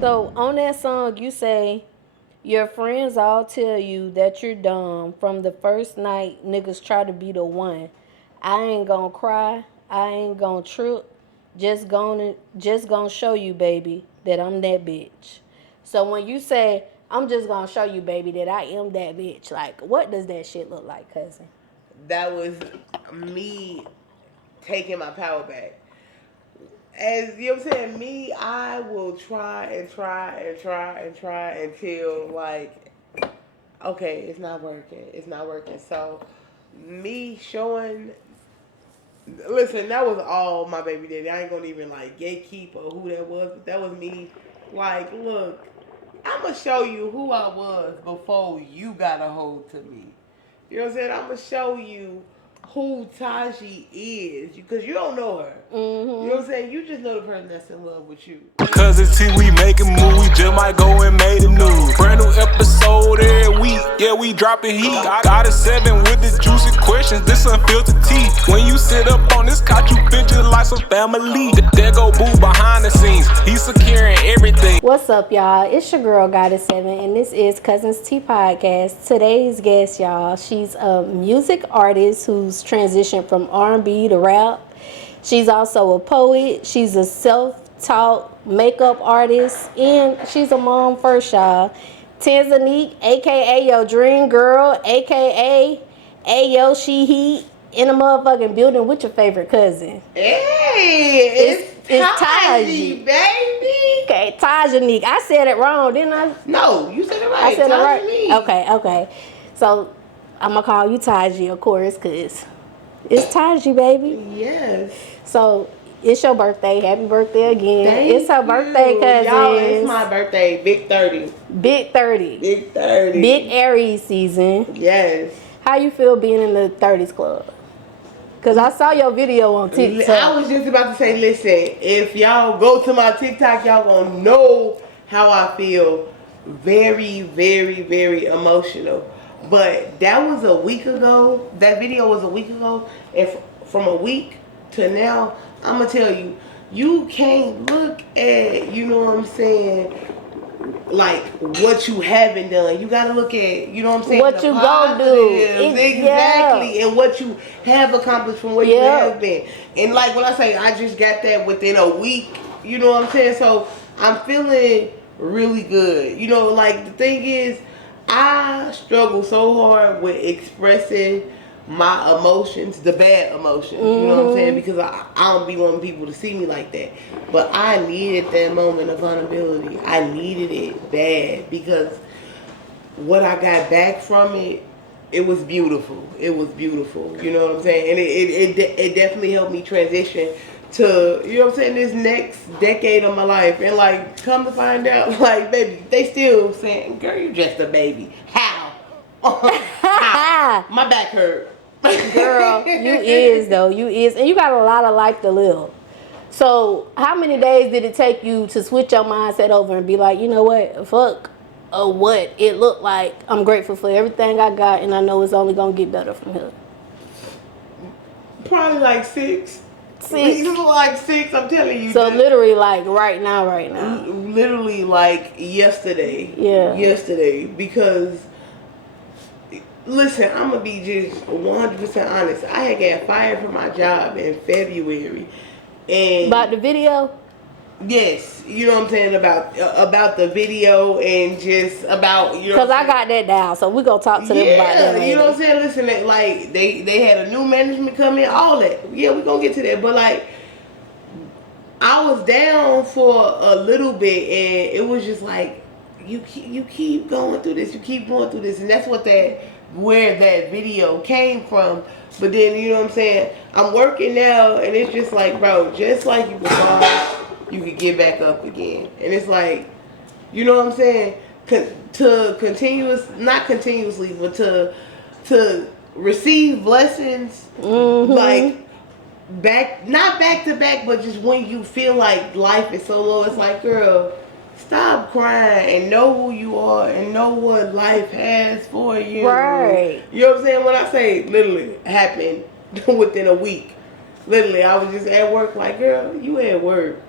So on that song, you say your friends all tell you that you're dumb. From the first night, niggas try to be the one. I ain't gonna cry. I ain't gonna trip. Just gonna show you, baby, that I'm that bitch. So when you say I'm just gonna show you, baby, that I am that bitch, like what does that shit look like, cousin? That was me taking my power back. As you know what I'm saying, me, I will try and try and try and try until like, okay, it's not working. It's not working. So me showing, listen, that was all my baby daddy. I ain't gonna even like gatekeep or who that was, but that was me. Like, look, I'm gonna show you who I was before you got a hold to me. You know what I'm saying? I'm gonna show you who Tazhi is, because you don't know her. You know what I'm saying? You just know the person that's in love with you. Cuzn, see, we making moves, we just might go and make the news. Brand new episode every week, yeah, we dropping heat. Got a 7 with the juicy questions, this unfiltered tea. When you sit up on this couch, you been just like some family. There go Boo behind the scenes, he's securing everything. What's up, y'all? It's your girl, Goddess7, and this is Cuzns Tea Podcast. Today's guest, y'all, she's a music artist who's transitioned from R&B to rap. She's also a poet. She's a self-taught makeup artist, and she's a mom first, y'all. Tazhi, aka your dream girl, aka Ayo She Heat, in a motherfucking building with your favorite cousin. Hey, it's Tazhi, baby. Okay, Tazhi. I said it wrong, didn't I? No, you said it right. I said it right. Tazhi. Okay. So I'm gonna call you Tazhi, of course, cause it's Tazhi, baby. Yes. So it's your birthday. Happy birthday again. Thank it's her birthday, cousin. Y'all, it's my birthday. Big 30. Big 30. Big 30. Big Aries season. Yes. How you feel being in the 30s club? Because I saw your video on TikTok. I was just about to say, listen, if y'all go to my TikTok, y'all gonna know how I feel. Very, very, very emotional. But that was a week ago. That video was a week ago. And from a week to now, I'm gonna tell you, you can't look at, you know what I'm saying, like what you haven't done. You gotta look at, you know what I'm saying, what you gonna do exactly, yeah. and what you have accomplished from where you have been. And like when I say I just got that within a week, you know what I'm saying. So I'm feeling really good. You know, like the thing is, I struggle so hard with expressing my emotions, the bad emotions, you know what I'm saying? Because I don't be wanting people to see me like that. But I needed that moment of vulnerability. I needed it bad because what I got back from it, it was beautiful. It was beautiful, you know what I'm saying? And it definitely helped me transition to, you know what I'm saying, this next decade of my life. And like, come to find out, like, baby, they still saying, girl, you just a baby. How? How? My back hurt. Girl, you is though. You is. And you got a lot of life to live. So how many days did it take you to switch your mindset over and be like, you know what? Fuck what it looked like. I'm grateful for everything I got, and I know it's only going to get better from here. Probably like 6. 6? Like 6, I'm telling you. So literally like right now. Literally like yesterday. Yeah. Yesterday. Because listen, I'm gonna be just 100% honest. I had got fired from my job in February, and about the video. Yes, you know what I'm saying, about the video and just about, you know. Because I got that down, so we're gonna talk to them about that later. You know what I'm saying. Listen, like they had a new management come in, all that. Yeah, we're gonna get to that, but like I was down for a little bit, and it was just like you keep going through this, and that's where that video came from. But then, you know what I'm saying, I'm working now, and it's just like, bro, just like you was gone, you could get back up again. And it's like, you know what I'm saying, not continuously, but to receive blessings, like not back to back, but just when you feel like life is so low, it's like, girl, stop crying and know who you are and know what life has for you. Right. You know what I'm saying? When I say literally happened within a week, literally I was just at work like, girl, you at work.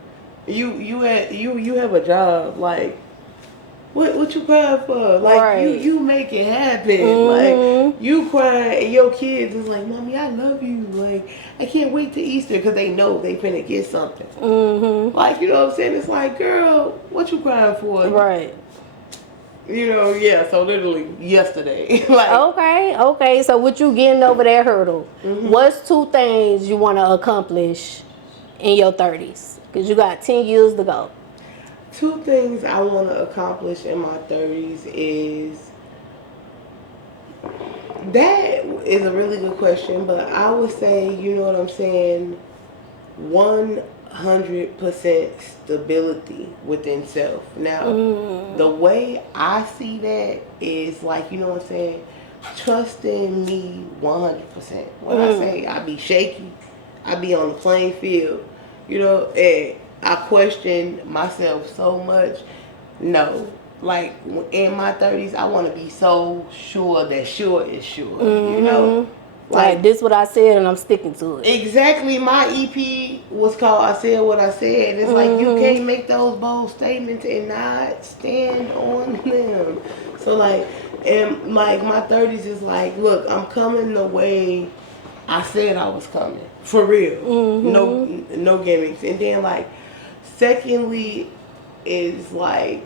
you have a job, like what you crying for? Like Right. you make it happen. Like you crying and your kids is like, mommy, I love you. Like I can't wait to Easter because they know they finna get something. Like you know what I'm saying? It's like, girl, what you crying for? Right. You know, yeah. So literally yesterday, like Okay. So what you getting over that hurdle? What's 2 things you want to accomplish in your 30s? Because you got 10 years to go. 2 things I want to accomplish in my 30s is that is a really good question, but I would say, you know what I'm saying, 100% stability within self. Now, the way I see that is like, you know what I'm saying, trusting me 100%. When I say I be shaky, I be on the playing field, you know, and I question myself so much. No. Like, in my 30s, I want to be so sure that sure is sure, you know? Like, this what I said and I'm sticking to it. Exactly. My EP was called I Said What I Said. It's like you can't make those bold statements and not stand on them. So, like, and like my 30s is like, look, I'm coming the way I said I was coming. For real. No gimmicks. And then, like, secondly, is like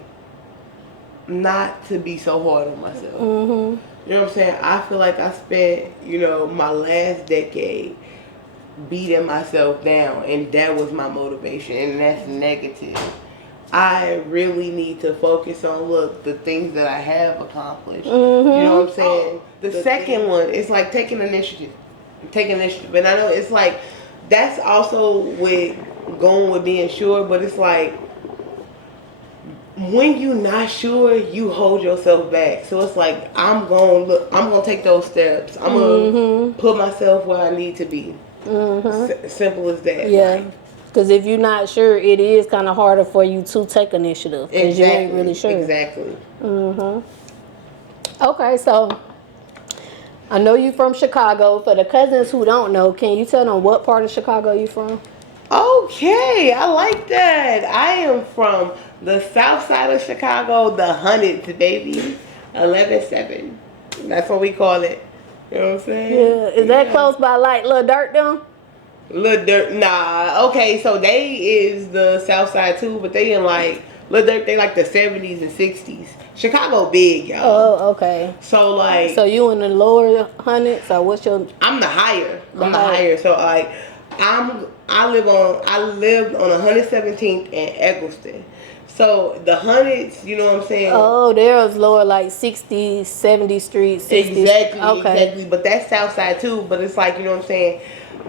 not to be so hard on myself. You know what I'm saying? I feel like I spent, you know, my last decade beating myself down, and that was my motivation, and that's negative. I really need to focus on, look, the things that I have accomplished. You know what I'm saying? The second one is like taking initiative. And I know it's like, that's also with going with being sure, but it's like, when you're not sure, you hold yourself back. So it's like, I'm gonna take those steps. I'm gonna put myself where I need to be. Simple as that. Yeah. Because if you're not sure, it is kind of harder for you to take initiative. Because you ain't really sure. Exactly. Okay, so I know you from Chicago. For the cousins who don't know, can you tell them what part of Chicago you from? Okay, I like that. I am from the south side of Chicago, the Hundreds, baby. 11-7. That's what we call it. You know what I'm saying? Yeah. Is that close by like Little Dirt them? Little Dirt, nah. Okay, so they is the south side too, but they in like, Little Dirt, they like the 70s and 60s. Chicago big, y'all. Oh, okay. So like. So you in the lower hundreds, or what's your? I'm the higher. So like, I lived on 117th and Eggleston. So the Hundreds, you know what I'm saying? Oh, there's lower like 60, 70 Street, 60. Exactly. But that's south side too. But it's like, you know what I'm saying?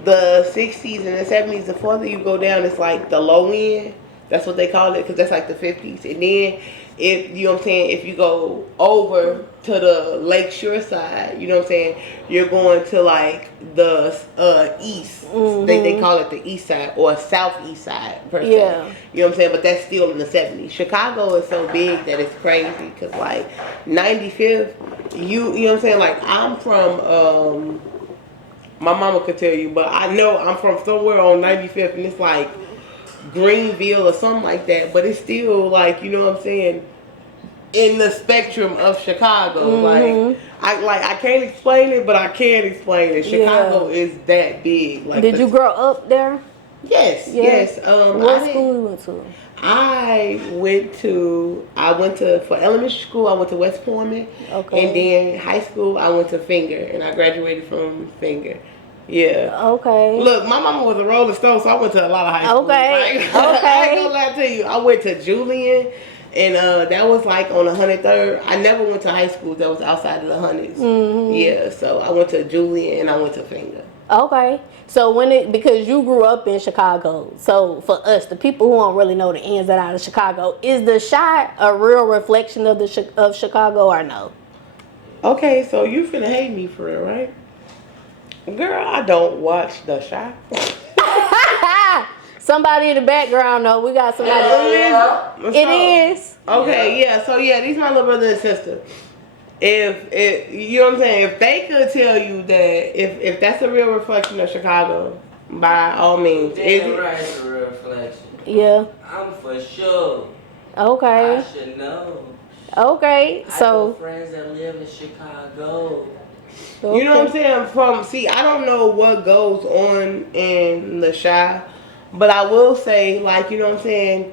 The 60s and the 70s, the further you go down, it's like the low end. That's what they call it, because that's like the 50s. And then, if you know what I'm saying, if you go over to the Lakeshore side, you know what I'm saying, you're going to like the east. They call it the east side or southeast side per se. Yeah. You know what I'm saying, but that's still in the 70s. Chicago is so big that it's crazy, because like 95th, you know what I'm saying, like I'm from my mama could tell you, but I know I'm from somewhere on 95th, and it's like Greenville or something like that, but it's still like, you know what I'm saying, in the spectrum of Chicago. Like I can't explain it, but I can explain it. Chicago is that big. Like, did you grow up there? Yes. What school you went to? I went to for elementary school I went to West Point. Okay. And then high school I went to Finger, and I graduated from Finger. Yeah. Okay. Look, my mama was a Rolling Stone, so I went to a lot of high school. Okay. Like, I ain't gonna lie to you. I went to Julian, and that was like on 103rd. I never went to high school that was outside of the Hundreds. Yeah, so I went to Julian and I went to Finger. Okay. So because you grew up in Chicago, so for us, the people who don't really know the ins and outs of Chicago, is the Chi a real reflection of of Chicago or no? Okay, so you finna hate me for real, right? Girl, I don't watch The Chi. Somebody in the background, though. We got somebody. It is. Okay, yeah. So yeah, these my little brother and sister. If you know what I'm saying, if they could tell you that if that's a real reflection of Chicago, by all means, Damn right, it's a real reflection. Yeah. I'm for sure. Okay. I should know. Okay. I So. know friends that live in Chicago. Okay. You know what I'm saying? I don't know what goes on in the Chi, but I will say, like, you know what I'm saying?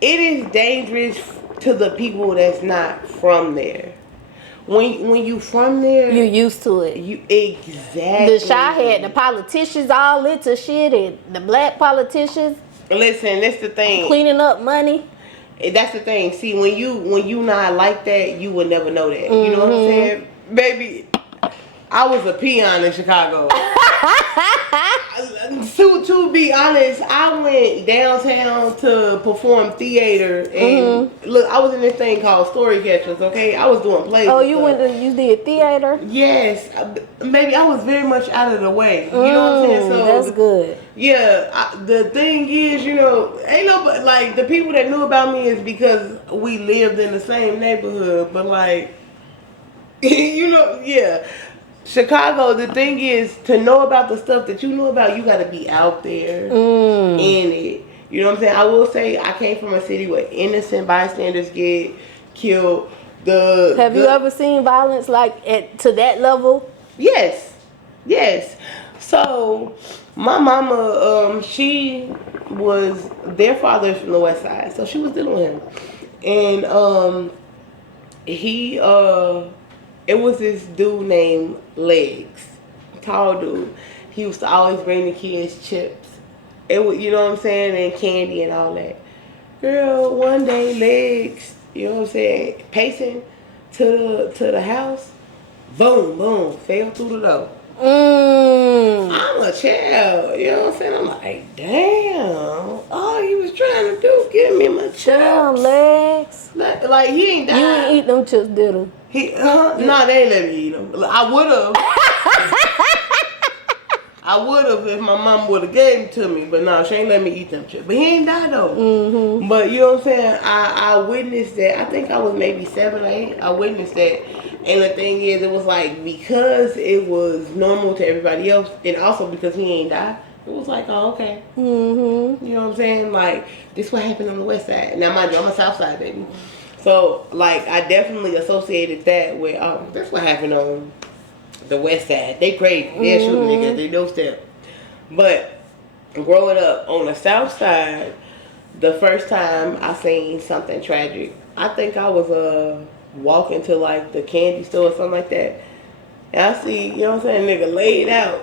It is dangerous to the people that's not from there. When you from there, You used to it. you exactly. The Chi had the politicians all into shit, and the black politicians Listen, that's the thing. cleaning up money. That's the thing. See, when you not like that, you would never know that. You know what I'm saying, baby? I was a peon in Chicago. To be honest, I went downtown to perform theater, and look, I was in this thing called Story Catchers. Okay, I was doing plays. Oh, and you stuff. you did theater? Yes, maybe I was very much out of the way. You know what I'm saying? So That's good. Yeah, the thing is, you know, ain't nobody like the people that knew about me is because we lived in the same neighborhood. But like, you know, yeah. Chicago, the thing is, to know about the stuff that you know about, you got to be out there in it. You know what I'm saying? I will say I came from a city where innocent bystanders get killed. Have you ever seen violence like to that level? Yes, yes. So my mama, she was their father's from the West Side, so she was dealing with him, and he it was this dude named Legs, tall dude. He used to always bring the kids chips. It was, you know what I'm saying, and candy and all that. Girl, one day Legs, you know what I'm saying, pacing to the house, boom, boom, fell through the door. I'm a child, you know what I'm saying? I'm like, damn, all he was trying to do, give me my chips. Damn, Legs. Like he ain't died. You ain't eat them chips, did him? No, they ain't let me eat them. I would have. I would have if my mom would have gave them to me, but no, she ain't let me eat them chips. But he ain't died though. But you know what I'm saying? I witnessed that. I think I was maybe 7 or 8. I witnessed that. And the thing is, it was like, because it was normal to everybody else, and also because he ain't died, it was like, oh, okay. You know what I'm saying? Like, this what happened on the West Side. Now, mind you, I'm a South Side baby. So, like, I definitely associated that with, oh, that's what happened on the West Side. They crazy. They'll shoot niggas at their doorstep. But growing up on the South Side, the first time I seen something tragic, I think I was walking to like the candy store or something like that. And I see, you know what I'm saying, nigga laid out.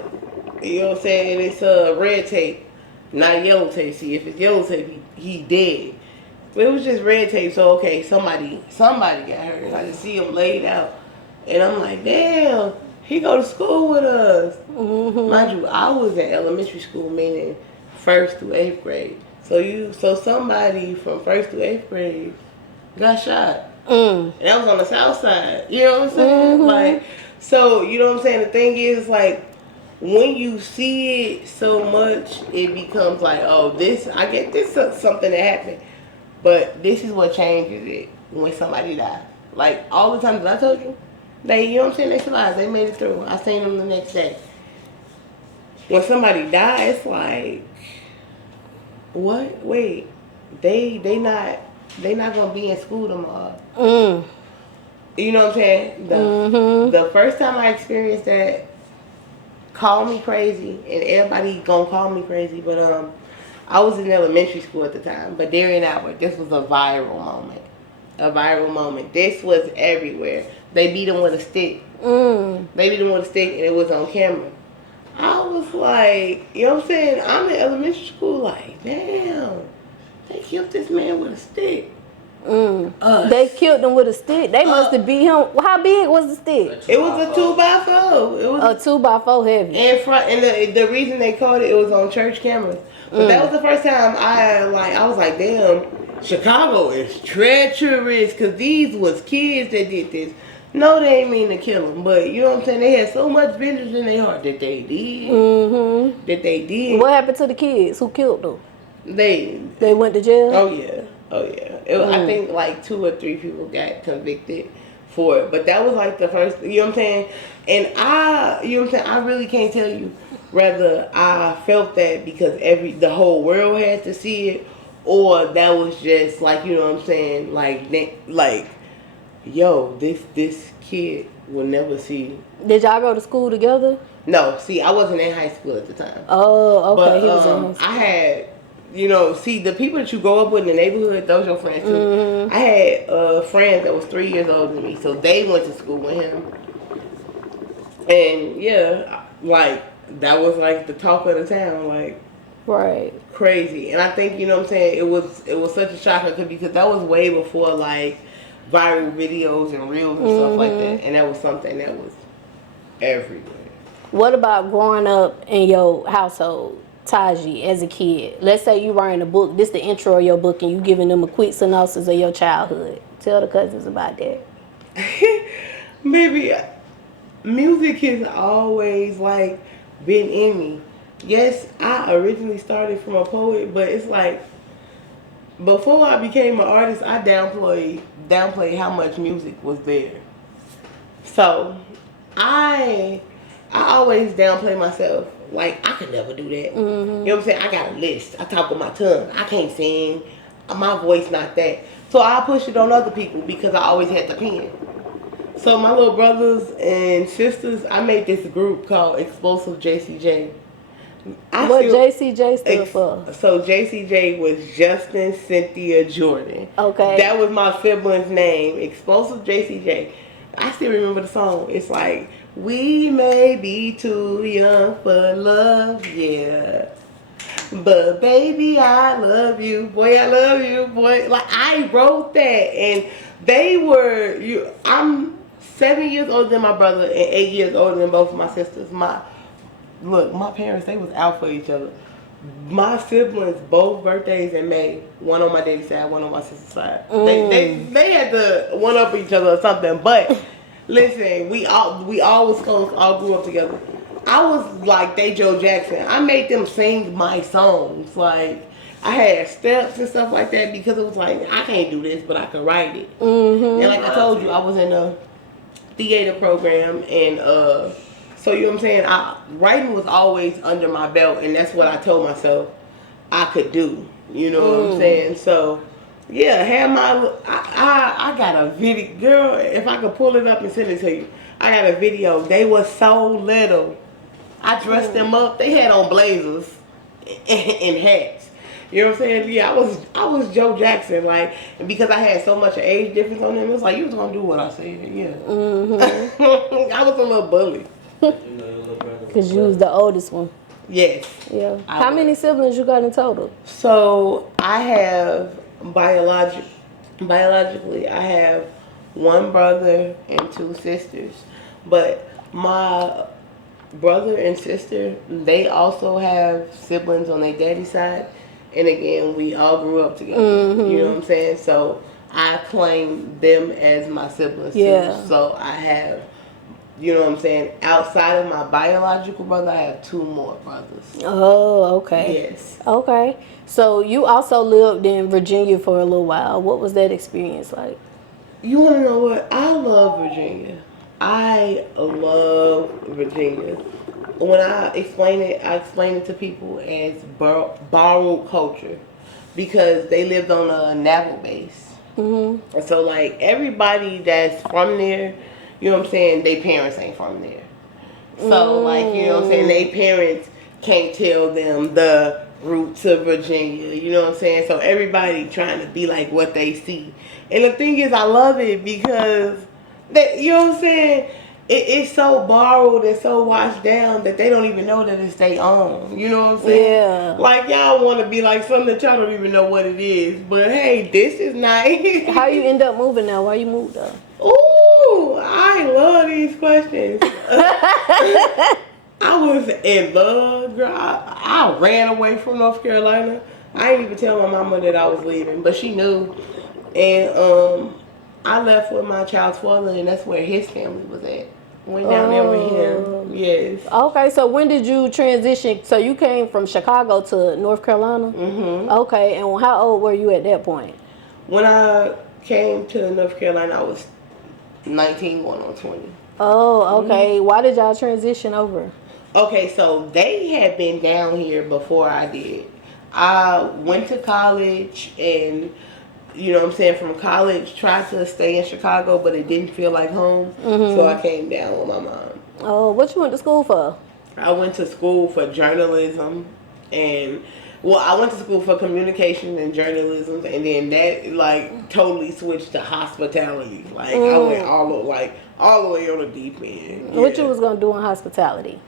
You know what I'm saying? It's red tape, not yellow tape. See, if it's yellow tape, he dead. But it was just red tape, so okay, somebody got hurt. I just see him laid out. And I'm like, damn, he go to school with us. Mind you, I was in elementary school, meaning 1st through 8th grade. So somebody from 1st through 8th grade got shot. And that was on the South Side. You know what I'm saying? Like, so, you know what I'm saying? The thing is, like, when you see it so much, it becomes like, oh, I get this is something that happened. But this is what changes it when somebody dies. Like, all the times that I told you, they, you know what I'm saying, they survived. They made it through. I seen them the next day. When somebody dies, it's like, what? Wait, they not gonna be in school tomorrow. You know what I'm saying? The first time I experienced that, call me crazy, and everybody gonna call me crazy, but I was in elementary school at the time, but during that, this was a viral moment. A viral moment. This was everywhere. They beat him with a stick. They beat him with a stick, and it was on camera. I was like, you know what I'm saying? I'm in elementary school, like, damn, they killed this man with a stick. They killed him with a stick. They must have beat him. How big was the stick? It was a 2x4. It was a 2x4 heavy. In front, and the reason they called it was on church cameras. But that was the first time I was like, damn, Chicago is treacherous, because these was kids that did this. No, they ain't mean to kill them, but you know what I'm saying? They had so much vengeance in their heart that they did. That they did. What happened to the kids who killed them? They went to jail? Oh yeah. I think like 2 or 3 people got convicted for it, but that was like the first. You know what I'm saying? And you know what I'm saying? I really can't tell you whether I felt that because the whole world had to see it, or that was just like, you know what I'm saying, like yo, this kid will never see. Did y'all go to school together? No, see, I wasn't in high school at the time. Oh, okay. But He was in high school. I had, you know, see, the people that you grow up with in the neighborhood, those your friends too. I had friends that was 3 years older than me, so they went to school with him. And yeah, like that was like the talk of the town, like Right. crazy. And I think, you know what I'm saying, it was such a shocker because that was way before like viral videos and reels and stuff like that, and that was something that was everywhere. What about growing up in your household, Tazhi, as a kid? Let's say you writing a book. This the intro of your book, and you giving them a quick synopsis of your childhood. Tell the cousins about that. Maybe music has always like been in me. Yes, I originally started from a poet, but it's like before I became an artist, I downplayed how much music was there. So I always downplay myself. Like, I could never do that. You know what I'm saying? I got a list. I talk with my tongue. I can't sing. My voice not that. So I push it on other people because I always had the pen. So my little brothers and sisters, I made this group called Explosive JCJ. What JCJ stood for? So JCJ was Justin Cynthia Jordan. Okay. That was my sibling's name. Explosive JCJ. I still remember the song. It's like, we may be too young for love, yeah. But baby, I love you. Boy, I love you, boy. Like, I wrote that. And they were, I'm 7 years older than my brother and 8 years older than both of my sisters. My parents, they was out for each other. My siblings, both birthdays in May. One on my daddy's side, one on my sister's side. They had to one up each other or something. But listen, we all was close, all grew up together. I was like they Joe Jackson. I made them sing my songs. Like, I had steps and stuff like that because it was like, I can't do this, but I can write it. And like I told you, I was in a theater program, and so you know what I'm saying? Writing was always under my belt, and that's what I told myself I could do. You know what I'm saying? So yeah, I got a video, girl. If I could pull it up and send it to you, I got a video. They were so little. I dressed them up. They had on blazers and hats. You know what I'm saying? Yeah, I was Joe Jackson, like, and because I had so much age difference on them, it was like, you was gonna do what I said. Yeah. I was a little bully. Because you was the oldest one. Yes. Yeah. How many siblings you got in total? So I have biologically, I have one brother and two sisters, but my brother and sister, they also have siblings on their daddy's side, and again, we all grew up together. You know what I'm saying? So I claim them as my siblings too. So I have, you know what I'm saying, outside of my biological brother, I have two more brothers. Oh, okay. Yes. Okay. So you also lived in Virginia for a little while. What was that experience like? You want to know what? I love Virginia. I love Virginia. When I explain it to people as borrowed culture because they lived on a naval base. And so, like, everybody that's from there, you know what I'm saying, their parents ain't from there. So, like, you know what I'm saying, their parents can't tell them the roots of Virginia, you know what I'm saying? So everybody trying to be like what they see. And the thing is, I love it because, you know what I'm saying, it's so borrowed and so washed down that they don't even know that it's their own. You know what I'm saying? Yeah. Like, y'all want to be like something that y'all don't even know what it is. But hey, this is nice. How you end up moving now? Why you moved though? Ooh, I love these questions. I was in love, girl. I ran away from North Carolina. I didn't even tell my mama that I was leaving, but she knew. And I left with my child's father, and that's where his family was at. Went down there with him. Yes. Okay, so when did you transition? So you came from Chicago to North Carolina? Okay, and how old were you at that point? When I came to North Carolina, I was 19 going on 20. Oh, okay. Why did y'all transition over? Okay, so they had been down here before I did. I went to college and, you know what I'm saying, from college, tried to stay in Chicago, but it didn't feel like home. So I came down with my mom. Oh, what you went to school for? I went to school for journalism and, well, I went to school for communication and journalism, and then that like totally switched to hospitality. Like I went all the way on the deep end. What Yeah. you was gonna do in hospitality?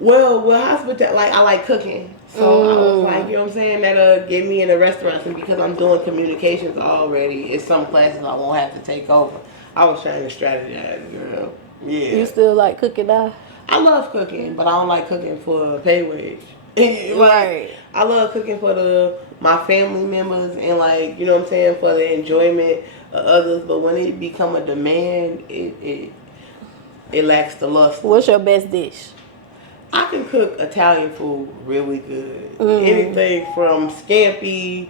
Well, with hospitality, like I like cooking, so I was like, you know what I'm saying, that'll get me in the restaurants, and because I'm doing communications already, it's some classes I won't have to take over. I was trying to strategize, girl. Yeah. You still like cooking now? I love cooking, but I don't like cooking for a pay wage. Right. I love cooking for my family members and like, you know what I'm saying, for the enjoyment of others. But when it become a demand, it lacks the lust. What's your best dish? I can cook Italian food really good. Anything from scampi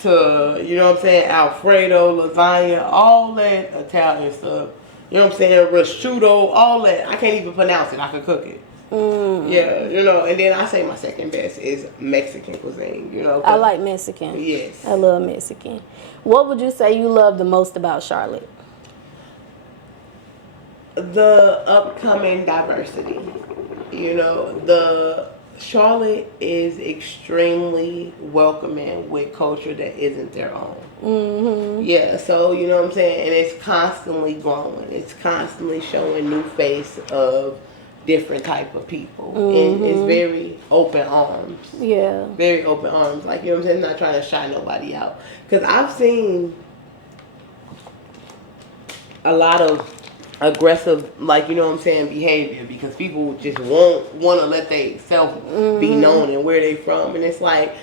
to, you know what I'm saying, Alfredo, lasagna, all that Italian stuff. You know what I'm saying, prosciutto, all that. I can't even pronounce it. I can cook it. Yeah, you know, and then I say my second best is Mexican cuisine, you know. I like Mexican. Yes. I love Mexican. What would you say you love the most about Charlotte? The upcoming diversity. You know, the Charlotte is extremely welcoming with culture that isn't their own. Yeah, so you know what I'm saying, and it's constantly growing. It's constantly showing new face of different type of people, and it's very open arms. Yeah. Very open arms, like, you know what I'm saying. Not trying to shy nobody out, because I've seen a lot of aggressive, like, you know what I'm saying, behavior, because people just won't want to let they self be known and where they from. And it's like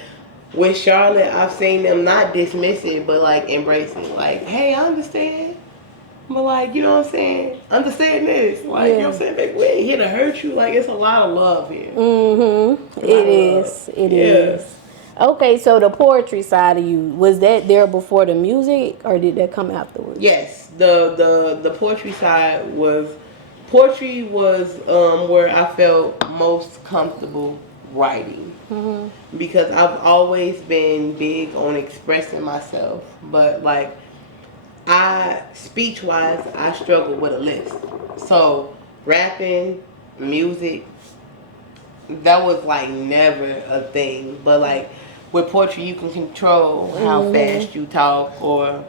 with Charlotte, I've seen them not dismiss it, but like embrace it. Like, hey, I understand, but like, you know what I'm saying, understand this. Like, you know what I'm saying, baby, we ain't here to hurt you. Like, it's a lot of love here. It is. It is. Okay, so the poetry side of you, was that there before the music, or did that come afterwards? Yes, the poetry side was where I felt most comfortable writing, because I've always been big on expressing myself, but like speech wise I struggle with a list. So rapping, music, that was like never a thing, but like with poetry you can control how fast you talk, or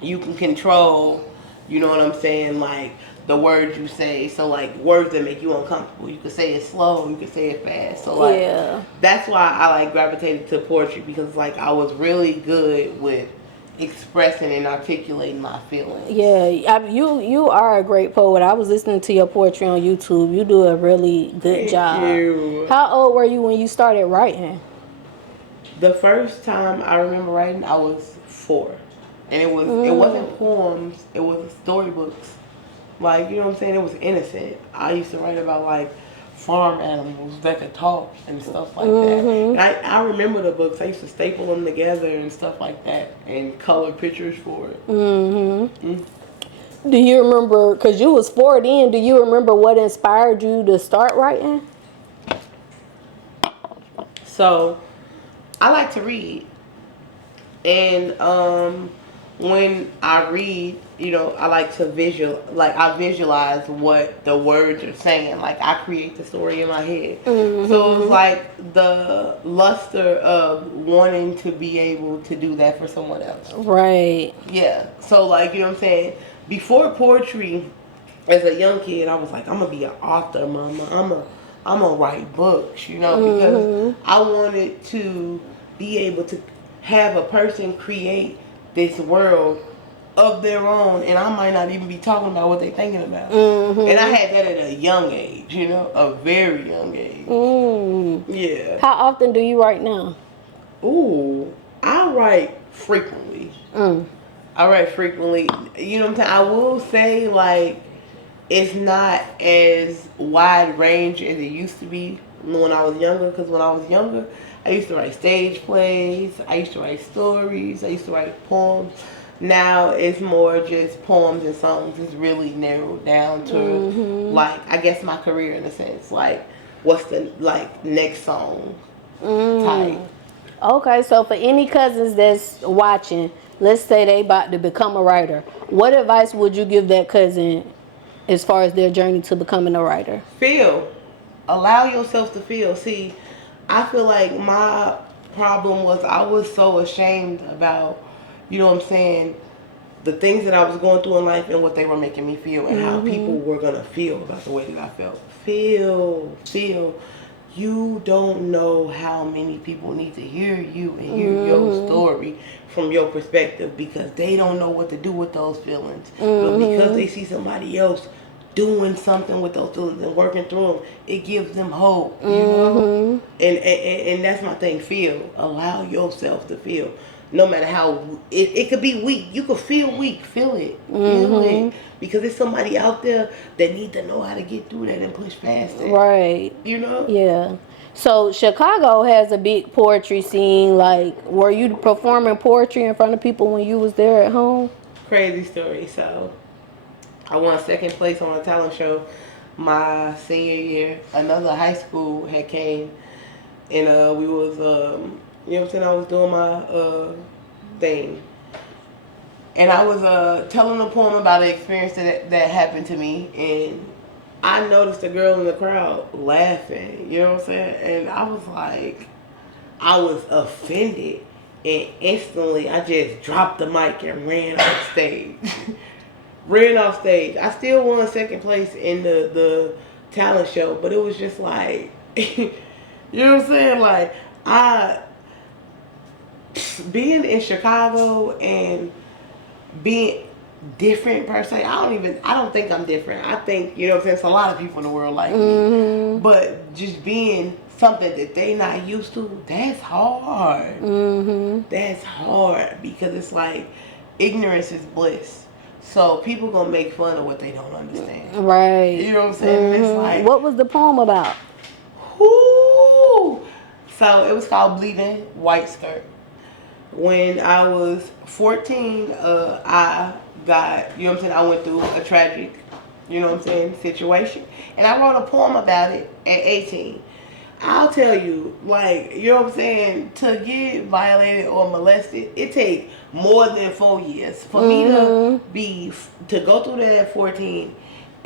you can control, you know what I'm saying, like the words you say. So like words that make you uncomfortable, you can say it slow, you can say it fast. So like that's why I like gravitated to poetry, because like I was really good with expressing and articulating my feelings. Yeah, you are a great poet. I was listening to your poetry on YouTube. You do a really good job. Thank you. How old were you when you started writing? The first time I remember writing, I was 4. And it wasn't poems, it was storybooks. Like, you know what I'm saying, it was innocent. I used to write about like farm animals that could talk and stuff like that. And I remember the books. I used to staple them together and stuff like that, and color pictures for it. Do you remember, because you was 4 then, do you remember what inspired you to start writing? So I like to read, and when I read, you know, I like to visualize what the words are saying. Like, I create the story in my head. So it was like the luster of wanting to be able to do that for someone else. Right. Yeah. So like, you know what I'm saying, before poetry, as a young kid, I was like, I'm gonna be an author, mama. I'm gonna write books, you know, because I wanted to be able to have a person create this world of their own, and I might not even be talking about what they're thinking about. And I had that at a young age, you know, a very young age. Yeah. How often do you write now? Ooh, I write frequently. I write frequently. You know what I'm saying? I will say, like, it's not as wide range as it used to be when I was younger, because when I was younger, I used to write stage plays, I used to write stories, I used to write poems. Now it's more just poems and songs. It's really narrowed down to like, I guess, my career in a sense. Like, what's the like next song type. Okay, so for any cousins that's watching, let's say they about to become a writer, what advice would you give that cousin as far as their journey to becoming a writer? Feel. Allow yourself to feel. See, I feel like my problem was I was so ashamed about, you know what I'm saying, the things that I was going through in life and what they were making me feel and how people were going to feel about the way that I felt. Feel. You don't know how many people need to hear you and hear your story from your perspective because they don't know what to do with those feelings. But because they see somebody else doing something with those feelings and working through them, it gives them hope, you know? And that's my thing, feel. Allow yourself to feel. No matter how, it could be weak. You could feel weak. Feel it. Feel it. Because there's somebody out there that need to know how to get through that and push past it. Right. You know? Yeah. So Chicago has a big poetry scene. Like, were you performing poetry in front of people when you was there at home? Crazy story. So, I won second place on a talent show my senior year. Another high school had came and we was, you know what I'm saying, I was doing my thing. And I was telling a poem about an experience that happened to me. And I noticed a girl in the crowd laughing, you know what I'm saying? And I was like, I was offended. And instantly I just dropped the mic and ran off stage. Ran off stage. I still won second place in the talent show. But it was just like, you know what I'm saying? Like, being in Chicago and being different per se, I don't think I'm different. I think, you know what I'm saying, it's a lot of people in the world like me. But just being something that they not used to, that's hard. That's hard because it's like ignorance is bliss. So people gonna make fun of what they don't understand. Right. You know what I'm saying? It's like, what was the poem about? whoo. So it was called Bleeding White Skirt. When I was 14, I got, you know what I'm saying, I went through a tragic, you know what I'm saying, situation. And I wrote a poem about it at 18. I'll tell you, like, you know what I'm saying, to get violated or molested, it takes more than 4 years. For me to go through that at 14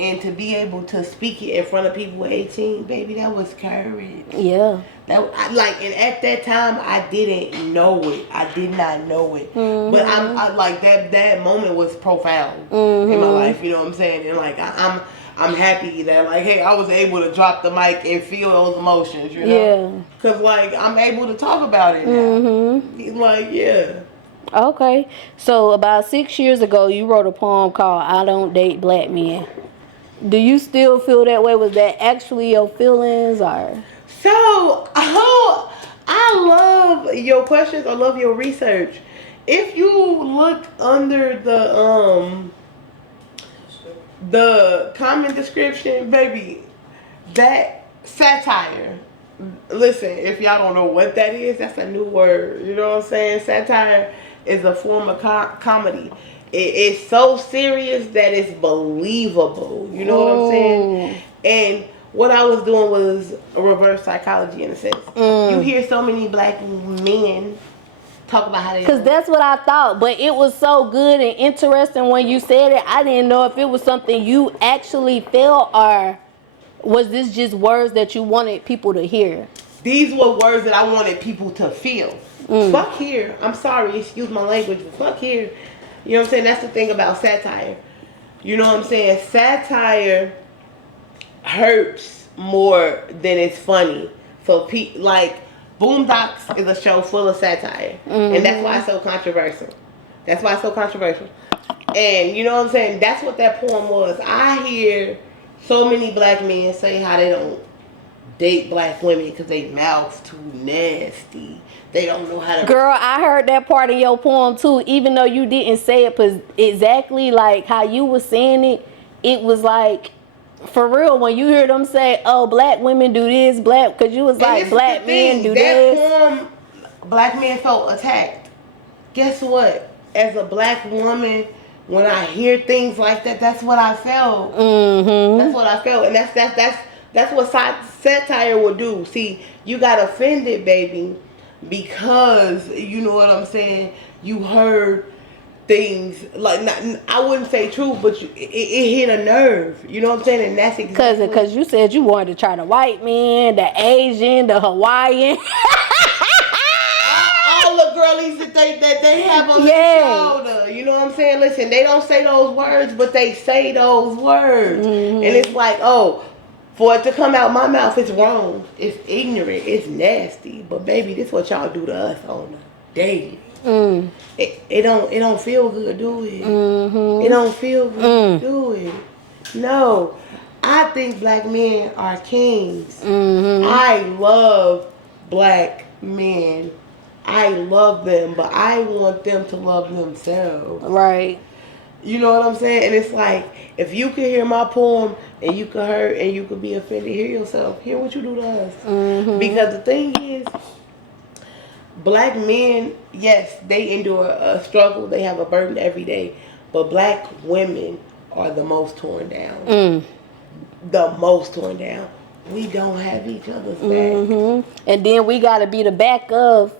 and to be able to speak it in front of people at 18, baby, that was courage. Yeah. And at that time, I didn't know it. I did not know it. But I like that moment was profound in my life. You know what I'm saying? And like I'm happy that like, hey, I was able to drop the mic and feel those emotions. You know? Yeah. Cause like I'm able to talk about it now. Like yeah. Okay. So about 6 years ago, you wrote a poem called "I Don't Date Black Men." Do you still feel that way? Was that actually your feelings, or? So, I love your questions. I love your research. If you look under the comment description, baby, that satire. Listen, if y'all don't know what that is, that's a new word. You know what I'm saying? Satire is a form of comedy. It's so serious that it's believable. You know what I'm saying? And what I was doing was reverse psychology in a sense. You hear so many black men talk about how they... Because that's what I thought. But it was so good and interesting when you said it. I didn't know if it was something you actually felt or was this just words that you wanted people to hear? These were words that I wanted people to feel. Fuck here. I'm sorry, excuse my language, but fuck here. You know what I'm saying? That's the thing about satire. You know what I'm saying? Satire hurts more than it's funny. So, like, Boondocks is a show full of satire. And that's why it's so controversial. And, you know what I'm saying? That's what that poem was. I hear so many black men say how they don't date black women because they mouth too nasty. They don't know how to... Girl, I heard that part of your poem too, even though you didn't say it exactly like how you were saying it. It was like, for real, when you hear them say, oh, black women do this, because you was like, black men do this. That poem, black men felt attacked. Guess what? As a black woman, when I hear things like that, that's what I felt. That's what I felt. And that's what satire will do. See, you got offended, baby. because you know what I'm saying. You heard things like not, I wouldn't say truth, but it hit a nerve. You know what I'm saying, and that's exactly Because you said you wanted to try the white man, the Asian, the Hawaiian. all the girlies that they have on their shoulder. You know what I'm saying? Listen, they don't say those words, but they say those words, and it's like, oh, for it to come out my mouth, it's wrong, it's ignorant, it's nasty. But baby, this what y'all do to us on a daily. It don't feel good, do it? It don't feel good, do it? No. I think black men are kings. I love black men. I love them, but I want them to love themselves. Right. You know what I'm saying? And it's like, if you can hear my poem and you can hurt and you can be offended, hear yourself. Hear what you do to us. Because the thing is, black men, yes, they endure a struggle. They have a burden every day. But black women are the most torn down. The most torn down. We don't have each other's back. And then we got to be the back of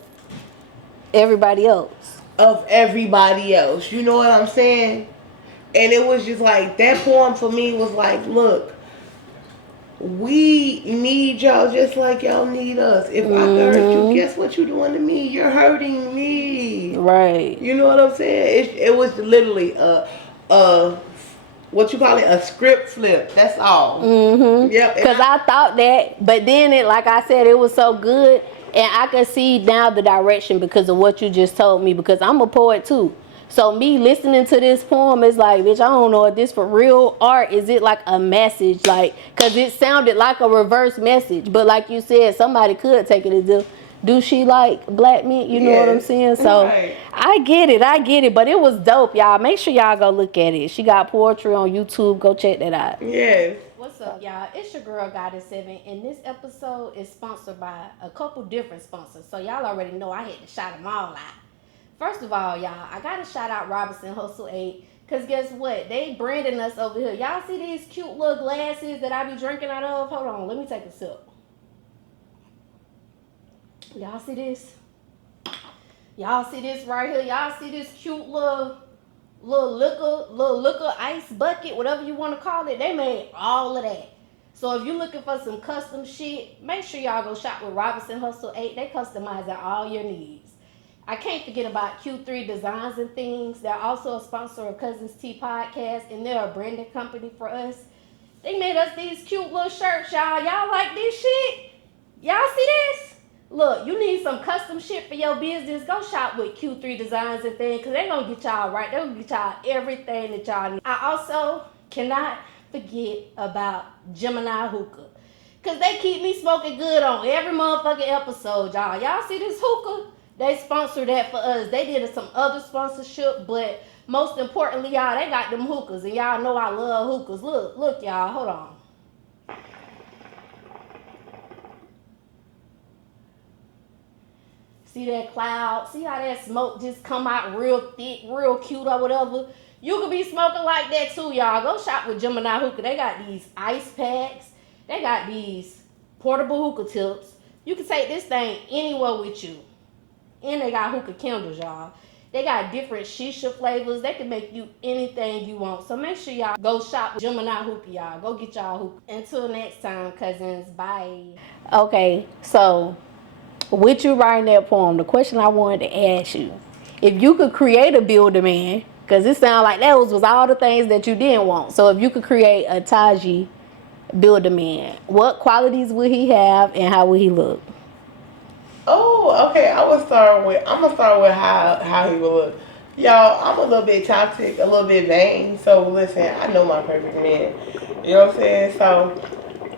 everybody else. Of everybody else. You know what I'm saying? And it was just like, that poem for me was like, look, we need y'all just like y'all need us. If I can hurt you, guess what you're doing to me? You're hurting me. Right. You know what I'm saying? It was literally what you call it, a script flip. That's all. Yep. Because I thought that, but then it, like I said, it was so good, and I could see now the direction because of what you just told me. Because I'm a poet too. So me listening to this poem is like, bitch, I don't know if this for real art. Is it like a message? Like, because it sounded like a reverse message. But like you said, somebody could take it as if, do she like black men? You know what I'm saying? So right. I get it. But it was dope, y'all. Make sure y'all go look at it. She got poetry on YouTube. Go check that out. Yes. What's up, y'all? It's your girl, Goddess 7, and this episode is sponsored by a couple different sponsors. So y'all already know I had to shout them all out. First of all, y'all, I gotta shout out Robinson Hustle 8, because guess what? They branding us over here. Y'all see these cute little glasses that I be drinking out of? Hold on, let me take a sip. Y'all see this? Y'all see this right here? Y'all see this cute little liquor ice bucket, whatever you want to call it? They made all of that. So if you're looking for some custom shit, make sure y'all go shop with Robinson Hustle 8. They customize all your needs. I can't forget about Q3 Designs and Things. They're also a sponsor of Cuzns Tea Podcast, and they're a branding company for us. They made us these cute little shirts, y'all. Y'all like this shit? Y'all see this? Look, you need some custom shit for your business, go shop with Q3 Designs and Things, because they're going to get y'all right. They're going to get y'all everything that y'all need. I also cannot forget about Gemini Hookah, because they keep me smoking good on every motherfucking episode, y'all. Y'all see this hookah? They sponsored that for us. They did some other sponsorship, but most importantly, y'all, they got them hookahs, and y'all know I love hookahs. Look, y'all, hold on. See that cloud? See how that smoke just come out real thick, real cute or whatever? You could be smoking like that too, y'all. Go shop with Gemini Hookah. They got these ice packs. They got these portable hookah tips. You can take this thing anywhere with you. And they got hookah candles, y'all. They got different shisha flavors. They can make you anything you want. So make sure y'all go shop with Gemini Hookah, y'all. Go get y'all hookah. Until next time, cousins. Bye. Okay, so with you writing that poem, the question I wanted to ask you, if you could create a builder man, because it sounded like those was all the things that you didn't want. So if you could create a Tazhi builder man, what qualities would he have and how would he look? Oh, okay. I'm gonna start with how he would look. Y'all, I'm a little bit toxic, a little bit vain. So listen, I know my perfect man. You know what I'm saying? So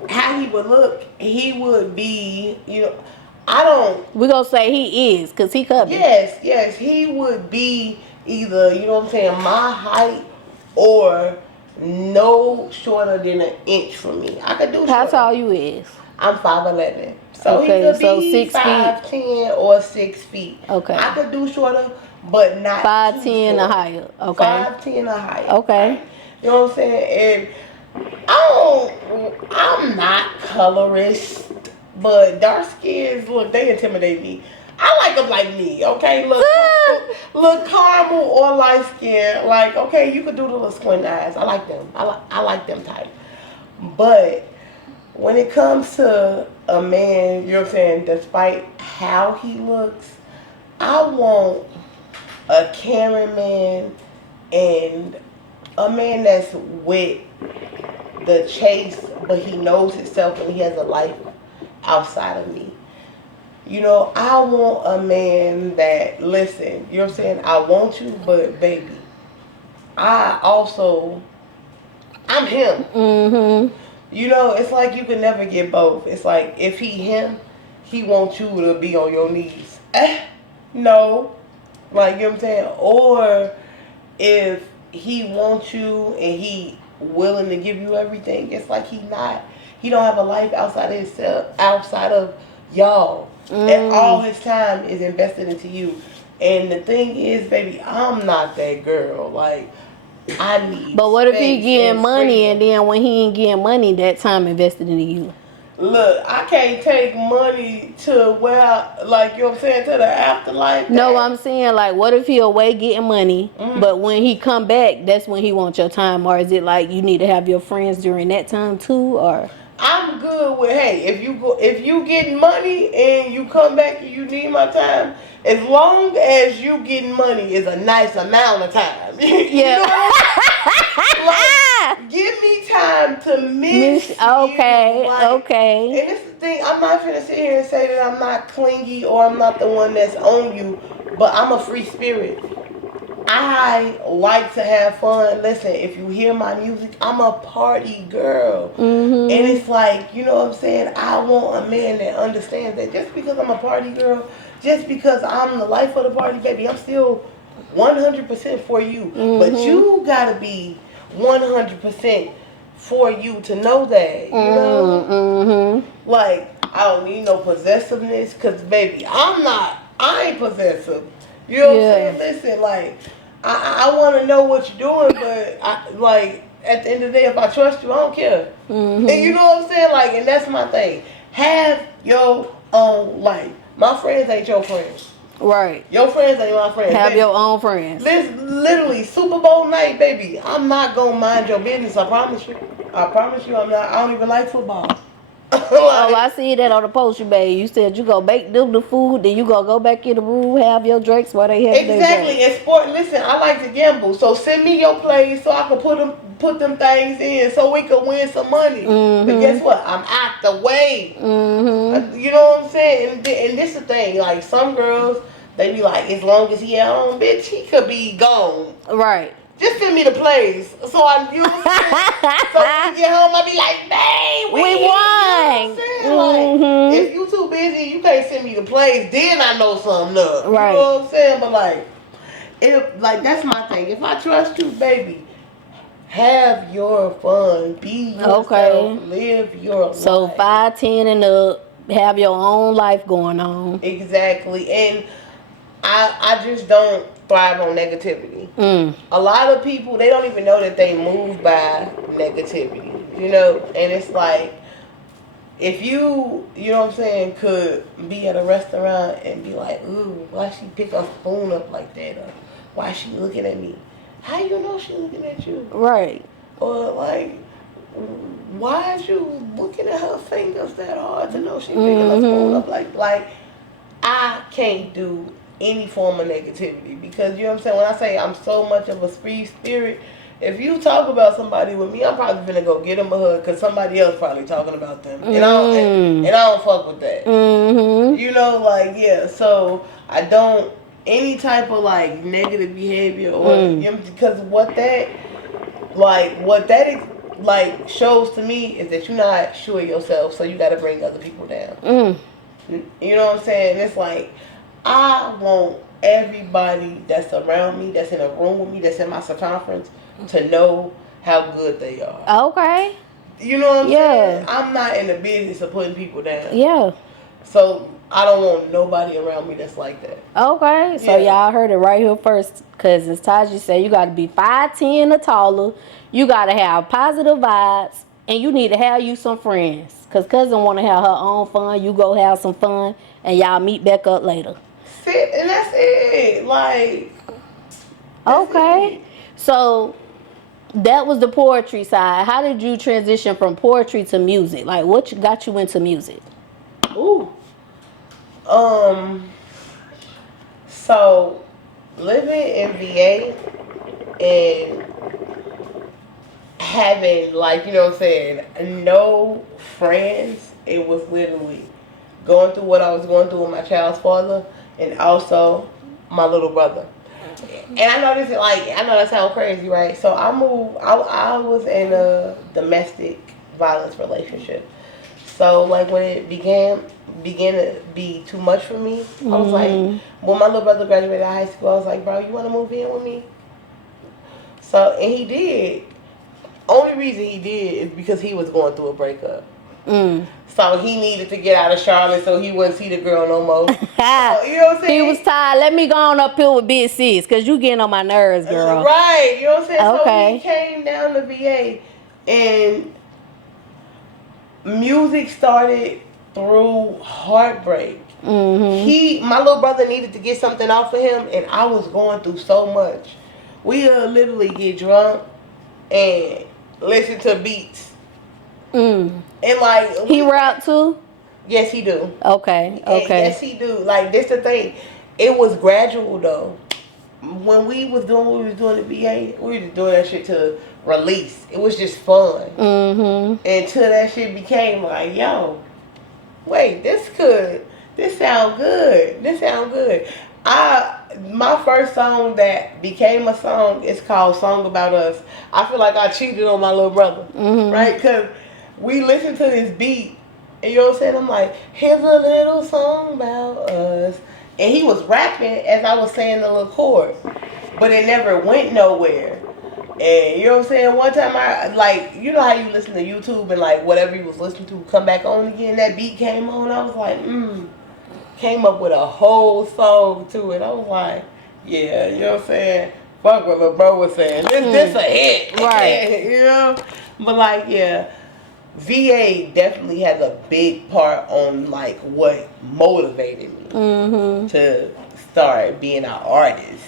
how he would look, he would be, we're gonna say he is, because he covered. Yes, he would be either, you know what I'm saying, my height or no shorter than an inch from me. I could do shorter. How tall you is? I'm 5'11". So okay, he could so be 6 feet. 5'10" or 6 feet. Okay. I could do shorter, but not 5'10" or higher. Okay. 5'10" or higher. Okay. Right? You know what I'm saying? And I'm not colorist, but dark skins, look, they intimidate me. I like them like me, okay? Look caramel or light skin. Like, okay, you could do the little squint eyes. I like them. I like them type. But when it comes to a man, you know what I'm saying, despite how he looks, I want a caring man and a man that's with the chase, but he knows himself and he has a life outside of me. You know, I want a man that, listen, you know what I'm saying, I want you, but baby, I'm him. Mm-hmm. You know, it's like you can never get both. It's like, if he him, he wants you to be on your knees. No. Like, you know what I'm saying? Or if he wants you and he willing to give you everything, it's like he don't have a life outside of himself, outside of y'all. And all his time is invested into you. And the thing is, baby, I'm not that girl. Like, I need. But what if he space getting money freedom. and then when he ain't getting money, that time invested into you? Look, I can't take money to where, like, you know what I'm saying, to the afterlife. No, I'm saying, like, what if he away getting money, but when he come back, that's when he wants your time? Or is it like you need to have your friends during that time too? Or I'm good with, hey, if you getting money and you come back and you need my time, as long as you getting money is a nice amount of time. You know what I'm like, give me time to miss you. Okay, Like, okay. And this is the thing, I'm not finna sit here and say that I'm not clingy or I'm not the one that's on you, but I'm a free spirit. I like to have fun. Listen, if you hear my music, I'm a party girl. Mm-hmm. And it's like, you know what I'm saying? I want a man that understands that just because I'm a party girl, just because I'm the life of the party, baby, I'm still 100% for you. Mm-hmm. But you gotta be 100% for you to know that, you know? Mm-hmm. Like, I don't need no possessiveness, because, baby, I ain't possessive. You know what I'm saying? Listen, like, I want to know what you're doing, but, like, at the end of the day, if I trust you, I don't care. Mm-hmm. And you know what I'm saying? Like, and that's my thing. Have your own life. My friends ain't your friends. Right. Your friends ain't my friends. Have baby. your own friends. Literally, Super Bowl night, baby. I'm not going to mind your business. I promise you. I promise you I'm not. I don't even like football. Oh, I see that on the post you made. You said you go bake them the food, then you go back in the room, have your drinks while they have their Exactly. drinks. And sport, listen, I like to gamble. So send me your plays so I can put them things in so we can win some money. Mm-hmm. But guess what? I'm out the way. Mm-hmm. You know what I'm saying? And this is the thing. Like, some girls, they be like, as long as he at home, bitch, he could be gone. Right. Just send me the plays. So I, you know what I'm saying? So when we get home, I be like, babe, We won. You know what I'm saying? Mm-hmm. Like, if you too busy, you can't send me the plays, then I know something up. Right. You know what I'm saying? But like that's my thing. If I trust you, baby, have your fun. Be yourself. Okay. Live your life. So 5, 10 and up, have your own life going on. Exactly. And I just don't thrive on negativity. A lot of people, they don't even know that they move by negativity, you know. And it's like, if you know what I'm saying, could be at a restaurant and be like, ooh, why she pick her spoon up like that, or why she looking at me? How you know she looking at you? Right. Or like, why is you looking at her fingers that hard to know she picking her spoon up? Like I can't do any form of negativity, because you know what I'm saying, when I say I'm so much of a free spirit, if you talk about somebody with me, I'm probably gonna go get them a hug, because somebody else probably talking about them, and I don't fuck with that. You know, like, yeah. So I don't any type of like negative behavior, or you know, because what that shows to me is that you're not sure of yourself, so you got to bring other people down. You know what I'm saying? It's like, I want everybody that's around me, that's in a room with me, that's in my circumference, to know how good they are. Okay. You know what I'm saying? I'm not in the business of putting people down. Yeah. So I don't want nobody around me that's like that. Okay. So y'all heard it right here first. Cause as Tazhi said, you got to be 5'10" or taller. You got to have positive vibes. And you need to have you some friends. Cause Cuzn want to have her own fun. You go have some fun. And y'all meet back up later. that's it. Like, Okay. So that was the poetry side. How did you transition from poetry to music? Like, what got you into music? ooh. So living in VA and having, like, you know what I'm saying, no friends, it was literally going through what I was going through with my child's father and also my little brother. And I know this is like, I know that sounds crazy, right? So I moved, I was in a domestic violence relationship. So like when it began to be too much for me, I was like, when my little brother graduated high school, I was like, bro, you want to move in with me? So, and he did. Only reason he did is because he was going through a breakup. So he needed to get out of Charlotte so he wouldn't see the girl no more. So, you know what I'm saying? He was tired. Let me go on up here with Big Sis, because you getting on my nerves, girl. Right, you know what I'm saying? Okay. So he came down to VA and music started through heartbreak. My little brother needed to get something off of him, and I was going through so much. We literally get drunk and listen to beats. And like He rap too? yes, he do. Okay. And yes, he do. Like, this the thing. It was gradual though. When we was doing what we was doing at VA, we were just doing that shit to release. It was just fun. Until that shit became like, yo, wait, this sound good. This sound good. My first song that became a song is called Song About Us. I feel like I cheated on my little brother. Right? Because we listened to this beat, and you know what I'm saying? I'm like, here's a little song about us. And he was rapping as I was saying the little chord. But it never went nowhere. And you know what I'm saying? One time I, like, you know how you listen to YouTube and like whatever you was listening to come back on again? That beat came on. I was like, came up with a whole song to it. I was like, yeah, you know what I'm saying? Fuck what the bro was saying. This a hit. Right. You know? But like, yeah, VA definitely has a big part on like what motivated me to start being an artist.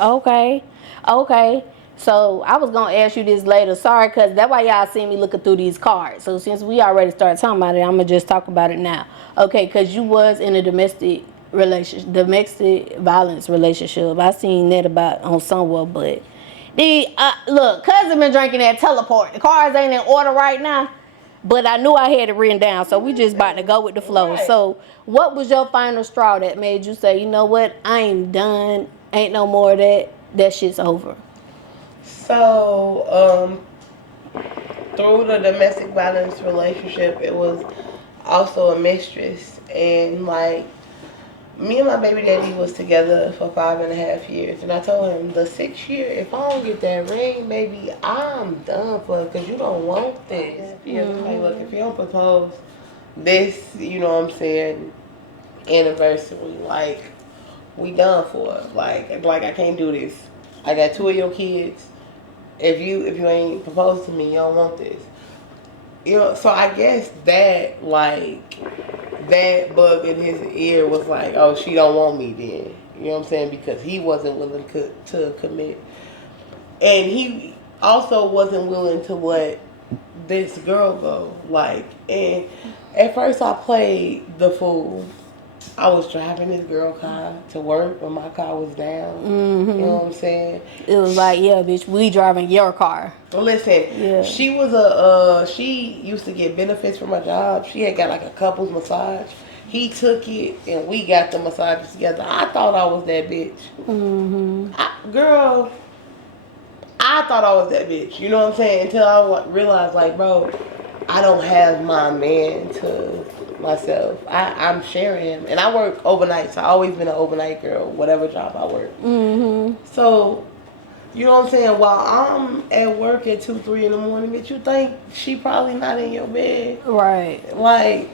Okay. So I was gonna ask you this later. Sorry, cause that's why y'all see me looking through these cards. So since we already started talking about it, I'm gonna just talk about it now. Okay, cause you was in a domestic violence relationship. I seen that about on somewhere, but look, Cuzn been drinking that teleport. The cards ain't in order right now, but I knew I had it written down. So we just about to go with the flow. Right. So what was your final straw that made you say, you know what, I ain't done, ain't no more of that. That shit's over. So, through the domestic violence relationship, it was also a mistress. And, like, me and my baby daddy was together for 5.5 years. And I told him, the 6th year, if I don't get that ring, baby, I'm done for it. Because you don't want this. Like, look, if you don't propose this, you know what I'm saying, anniversary, like, we done for it. Like I can't do this. I got 2 of your kids. If you ain't proposed to me, you don't want this. You know, so I guess that, like, that bug in his ear was like, oh, she don't want me then. You know what I'm saying? Because he wasn't willing to commit. And he also wasn't willing to let this girl go. Like, and at first I played the fool. I was driving this girl car to work when my car was down. You know what I'm saying? It was like, yeah, bitch, we driving your car. Well, listen, Yeah. she was she used to get benefits from her job. She had got like a couples massage. He took it and we got the massages together. I thought I was that bitch. Girl, I thought I was that bitch. You know what I'm saying? Until I realized, like, bro, I don't have my man to myself. I'm sharing him. And I work overnight, so I've always been an overnight girl, whatever job I work. So, you know what I'm saying? While I'm at work at 2, 3 in the morning, bitch, you think she probably not in your bed. Right. Like,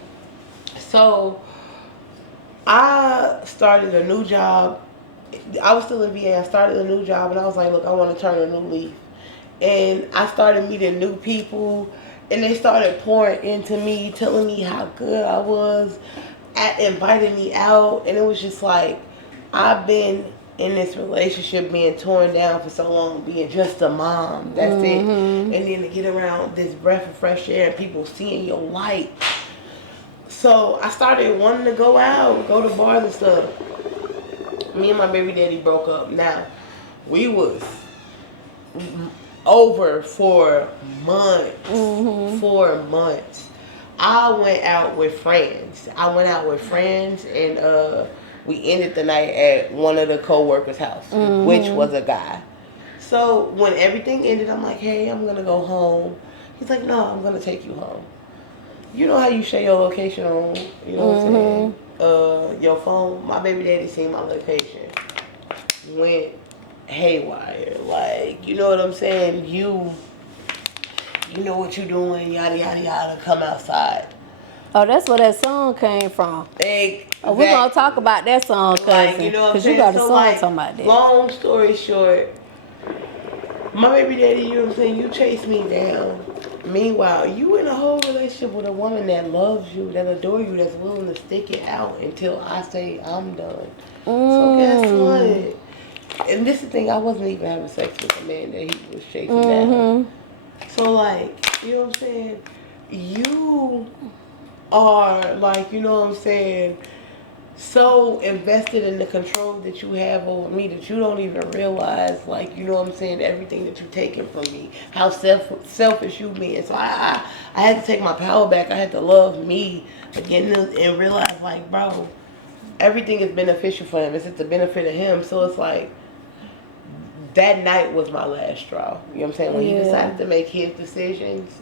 so I started a new job. I was still in VA. I started a new job, and I was like, look, I want to turn a new leaf. And I started meeting new people. And they started pouring into me, telling me how good I was, inviting me out. And it was just like, I've been in this relationship being torn down for so long, being just a mom. That's it. And then to get around this breath of fresh air and people seeing your light. So I started wanting to go out, go to bars and stuff. Me and my baby daddy broke up. Now, we was over for months. 4 months. I went out with friends. And we ended the night at one of the co-workers' house, which was a guy. So when everything ended, I'm like, hey, I'm going to go home. He's like, no, I'm going to take you home. You know how you share your location on, you know what I'm saying, your phone? My baby daddy seen my location. Went haywire. Like, you know what I'm saying? You know what you're doing, yada, yada, yada, come outside. Oh, that's where that song came from. Exactly. Oh, we're going to talk about that song, Cuzn. Like, you know what I'm saying? You got a So, song like, talking about that. Long story short, my baby daddy, you know what I'm saying, you chased me down. Meanwhile, you in a whole relationship with a woman that loves you, that adore you, that's willing to stick it out until I say I'm done. So guess what? And this is the thing, I wasn't even having sex with the man that he was chasing down. So like, you know what I'm saying? You are like, you know what I'm saying, so invested in the control that you have over me that you don't even realize, like, you know what I'm saying, everything that you're taking from me, how selfish you being. So I had to take my power back. I had to love me again and realize, like, bro, everything is beneficial for him. It's just the benefit of him. So it's like, that night was my last straw. You know what I'm saying? When he decided to make his decisions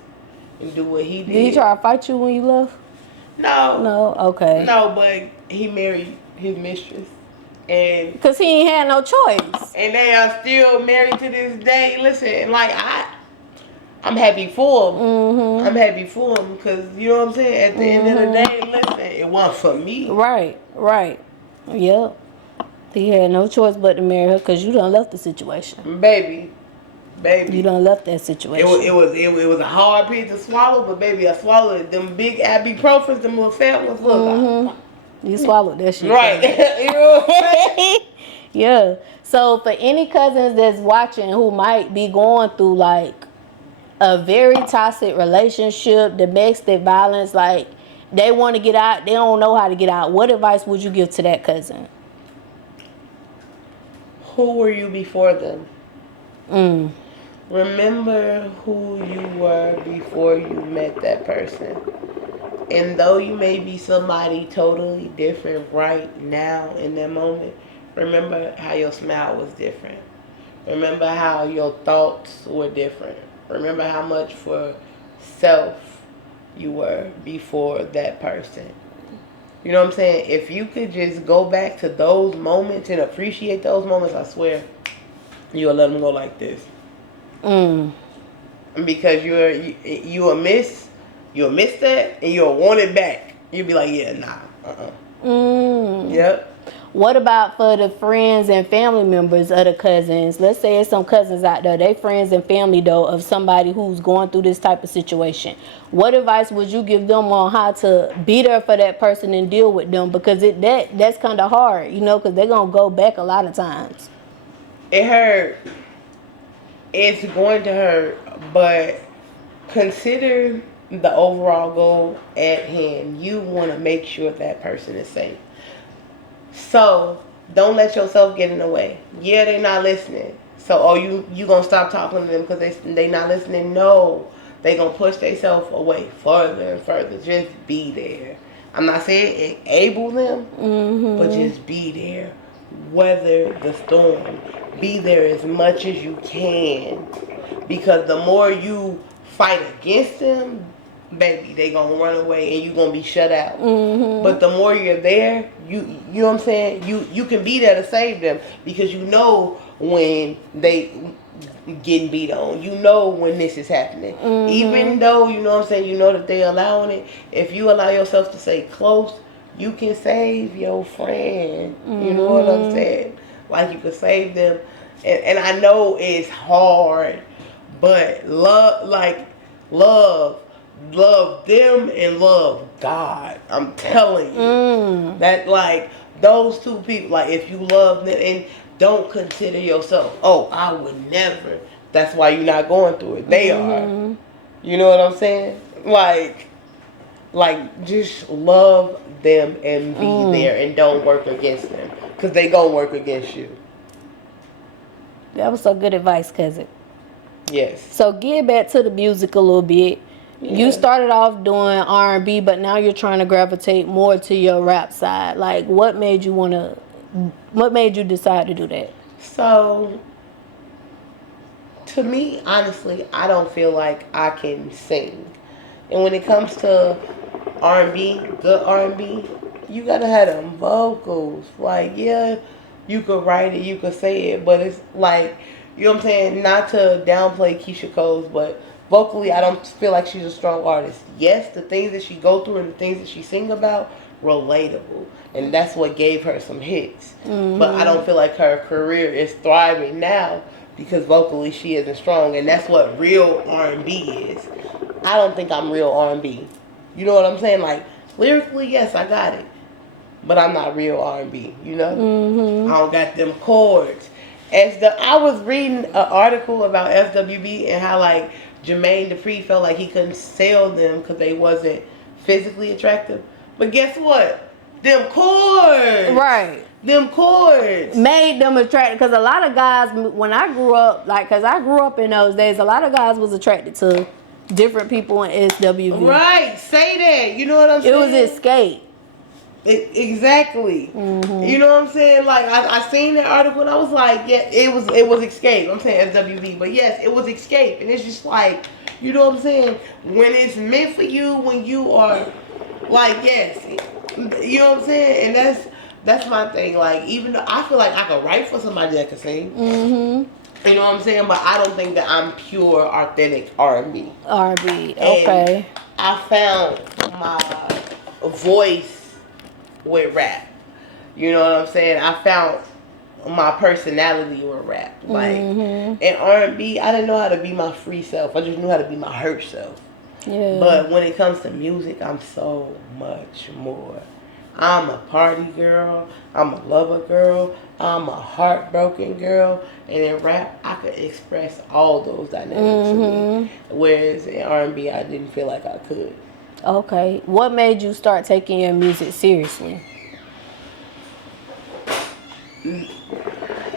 and do what he did. Did he try to fight you when you left? No. No? Okay. No, but he married his mistress. And because he ain't had no choice. And they are still married to this day. Listen, like, I'm happy for him. I'm happy for him because, you know what I'm saying? At the end of the day, listen, it wasn't for me. Right. Yep. He had no choice but to marry her because you done left the situation. Baby. You done left that situation. It was a hard pill to swallow, but baby, I swallowed it. Them big ibuprofens, them little fat ones. Look, you swallowed that shit. Right. You know what I'm saying? Yeah. So for any cousins that's watching who might be going through like a very toxic relationship, domestic violence, like they want to get out, they don't know how to get out, what advice would you give to that cousin? Who were you before them? Remember who you were before you met that person. And though you may be somebody totally different right now in that moment, remember how your smile was different. Remember how your thoughts were different. Remember how much for self you were before that person. You know what I'm saying? If you could just go back to those moments and appreciate those moments, I swear, you'll let them go like this. Because you'll miss that and you'll want it back. You'll be like, yeah, nah, Yep. What about for the friends and family members of the cousins? Let's say there's some cousins out there, they friends and family though of somebody who's going through this type of situation. What advice would you give them on how to be there for that person and deal with them? Because that's kind of hard, you know, because they're going to go back a lot of times. It hurt. It's going to hurt, but consider the overall goal at hand. You want to make sure that person is safe. So don't let yourself get in the way. Yeah, they're not listening. So you gonna stop talking to them because they not listening? No, they gonna push themselves away further and further. Just be there. I'm not saying enable them, but just be there. Weather the storm. Be there as much as you can, because the more you fight against them, baby, they gonna run away and you gonna be shut out. But the more you're there, you know what I'm saying, you can be there to save them, because you know when they getting beat on, you know when this is happening. Even though, you know what I'm saying, you know that they allowing it, if you allow yourself to stay close, you can save your friend. You know what I'm saying? Like, you can save them. And I know it's hard, but love them and love God. I'm telling you. That, like, those two people, like if you love them and don't consider yourself, oh, I would never. That's why you're not going through it. They are. You know what I'm saying? Like just love them and be there and don't work against them because they gonna work against you. That was some good advice, cousin. Yes. So get back to the music a little bit. Yeah. You started off doing R&B, but now you're trying to gravitate more to your rap side. Like, what made you decide to do that? So, to me, honestly, I don't feel like I can sing. And when it comes to R&B, good R&B, you gotta have them vocals. Like, yeah, you could write it, you could say it, but it's like, you know what I'm saying? Not to downplay Keisha Cole's, but vocally, I don't feel like she's a strong artist. Yes, the things that she go through and the things that she sing about, relatable. And that's what gave her some hits. But I don't feel like her career is thriving now because vocally she isn't strong. And that's what real R&B is. I don't think I'm real R&B. You know what I'm saying? Like, lyrically, yes, I got it. But I'm not real R&B, you know? I don't got them chords. I was reading an article about FWB and how, like, Jermaine Dupri felt like he couldn't sell them because they wasn't physically attractive. But guess what? Them chords. Right. Them chords. Made them attracted. Because a lot of guys, when I grew up, because I grew up in those days, a lot of guys was attracted to different people in SWV. Right. Say that. You know what I'm saying? It was escape. Exactly. You know what I'm saying? Like I seen that article and I was like, yeah, it was escape. I'm saying SWV, but yes, it was escape. And it's just like, you know what I'm saying? When it's meant for you, when you are like, yes, you know what I'm saying? And that's my thing. Like, even though I feel like I could write for somebody that could sing. You know what I'm saying? But I don't think that I'm pure, authentic R&B. R&B, okay. And I found my voice with rap. You know what I'm saying? I found my personality with rap. Like, in R&B, I didn't know how to be my free self. I just knew how to be my hurt self. Yeah. But when it comes to music, I'm so much more. I'm a party girl. I'm a lover girl. I'm a heartbroken girl. And in rap, I could express all those dynamics in me. Whereas in R&B, I didn't feel like I could. Okay. What made you start taking your music seriously?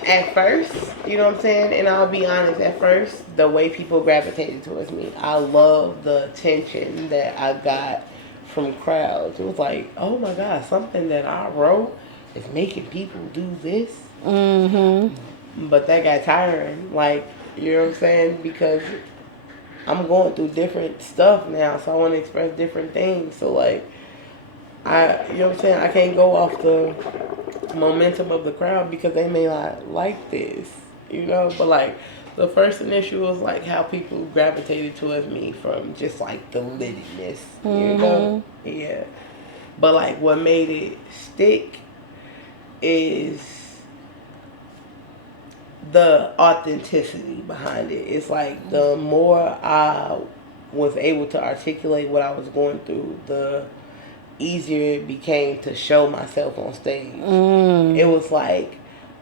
At first, you know what I'm saying? And I'll be honest, at first, the way people gravitated towards me, I love the attention that I got from crowds. It was like, oh my God, something that I wrote is making people do this. But that got tiring. Like, you know what I'm saying? Because I'm going through different stuff now, so I want to express different things. So, like, you know what I'm saying? I can't go off the momentum of the crowd because they may not like this, you know? But, like, the first initial was, like, how people gravitated towards me from just, like, the littiness, you know? Yeah. But, like, what made it stick is the authenticity behind it. It's like the more I was able to articulate what I was going through, the easier it became to show myself on stage. It was like,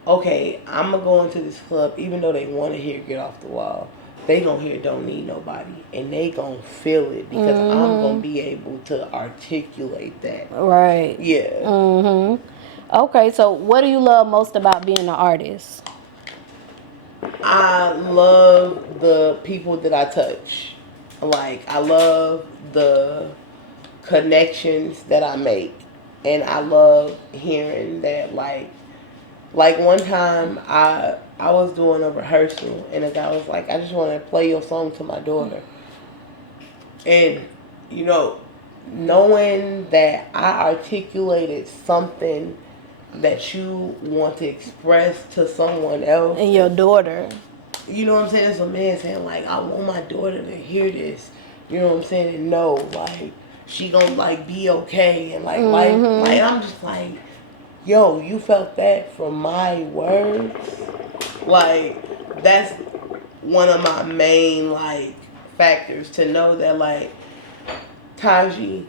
okay, I'm gonna go into this club, even though they want to hear Get Off the Wall, they gonna hear Don't Need Nobody, and they gonna feel it because I'm gonna be able to articulate that. Right. Yeah. Okay, so what do you love most about being an artist? I love the people that I touch. Like, I love the connections that I make. And I love hearing that, like one time I was doing a rehearsal and a guy was like, I just want to play your song to my daughter. And, you know, knowing that I articulated something that you want to express to someone else. And your daughter. You know what I'm saying? It's a man saying, like, I want my daughter to hear this. You know what I'm saying? And know, like, she gonna, like, be okay. And, like, like, I'm just like, yo, you felt that from my words? Like, that's one of my main, like, factors to know that, like, Tazhi,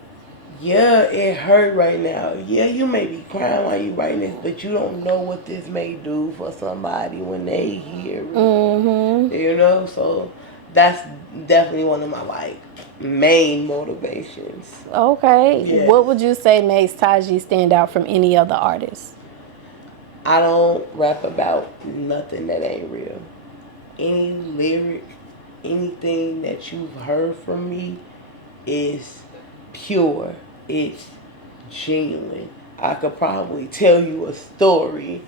Yeah, it hurt right now. Yeah, you may be crying while you writing this, but you don't know what this may do for somebody when they hear it. You know, so that's definitely one of my like main motivations. Okay. Yes. What would you say makes Tazhi stand out from any other artist? I don't rap about nothing that ain't real. Any lyric, anything that you've heard from me is pure. It's genuine. I could probably tell you a story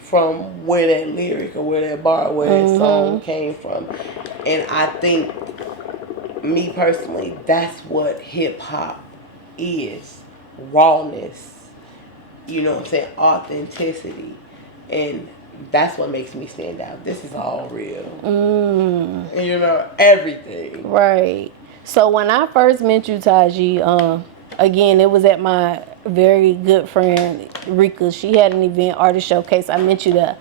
from where that lyric or where that bar, where that song came from. And I think, me personally, that's what hip hop is. Rawness. You know what I'm saying? Authenticity. And that's what makes me stand out. This is all real. And you know, everything. Right. So when I first met you, Tazhi, again, it was at my very good friend Rika. She had an event, artist showcase. I met you there.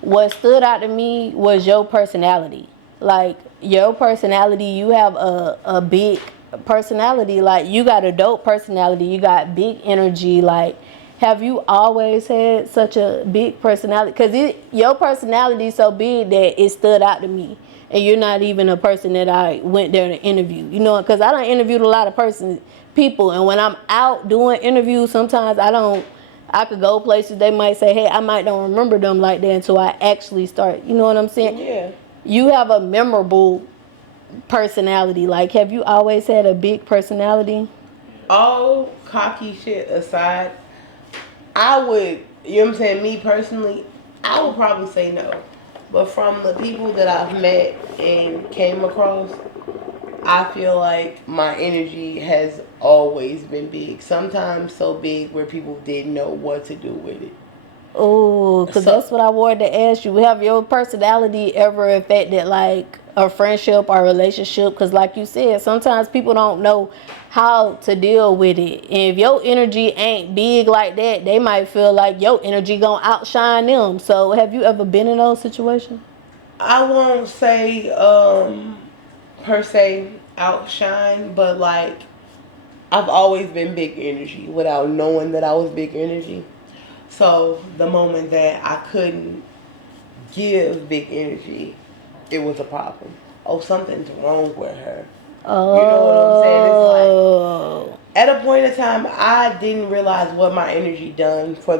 What stood out to me was your personality. Like, your personality, you have a big personality. Like, you got a dope personality. You got big energy. Like, have you always had such a big personality? Because your personality is so big that it stood out to me. And you're not even a person that I went there to interview. You know, because I done interviewed a lot of people. And when I'm out doing interviews, sometimes I could go places, they might say, hey, I might don't remember them like that until I actually start. You know what I'm saying? Yeah. You have a memorable personality. Like, have you always had a big personality? All cocky shit aside, I would, you know what I'm saying, me personally, I would probably say no. But from the people that I've met and came across, I feel like my energy has always been big. Sometimes so big where people didn't know what to do with it. Oh, because that's what I wanted to ask you. Have your personality ever affected like a friendship or relationship? Because like you said, sometimes people don't know how to deal with it. And if your energy ain't big like that, they might feel like your energy gonna outshine them. So have you ever been in those situations? I won't say per se outshine, but like I've always been big energy without knowing that I was big energy. So the moment that I couldn't give big energy, it was a problem. Oh, something's wrong with her. Oh. You know what I'm saying? It's like at a point in time, I didn't realize what my energy done for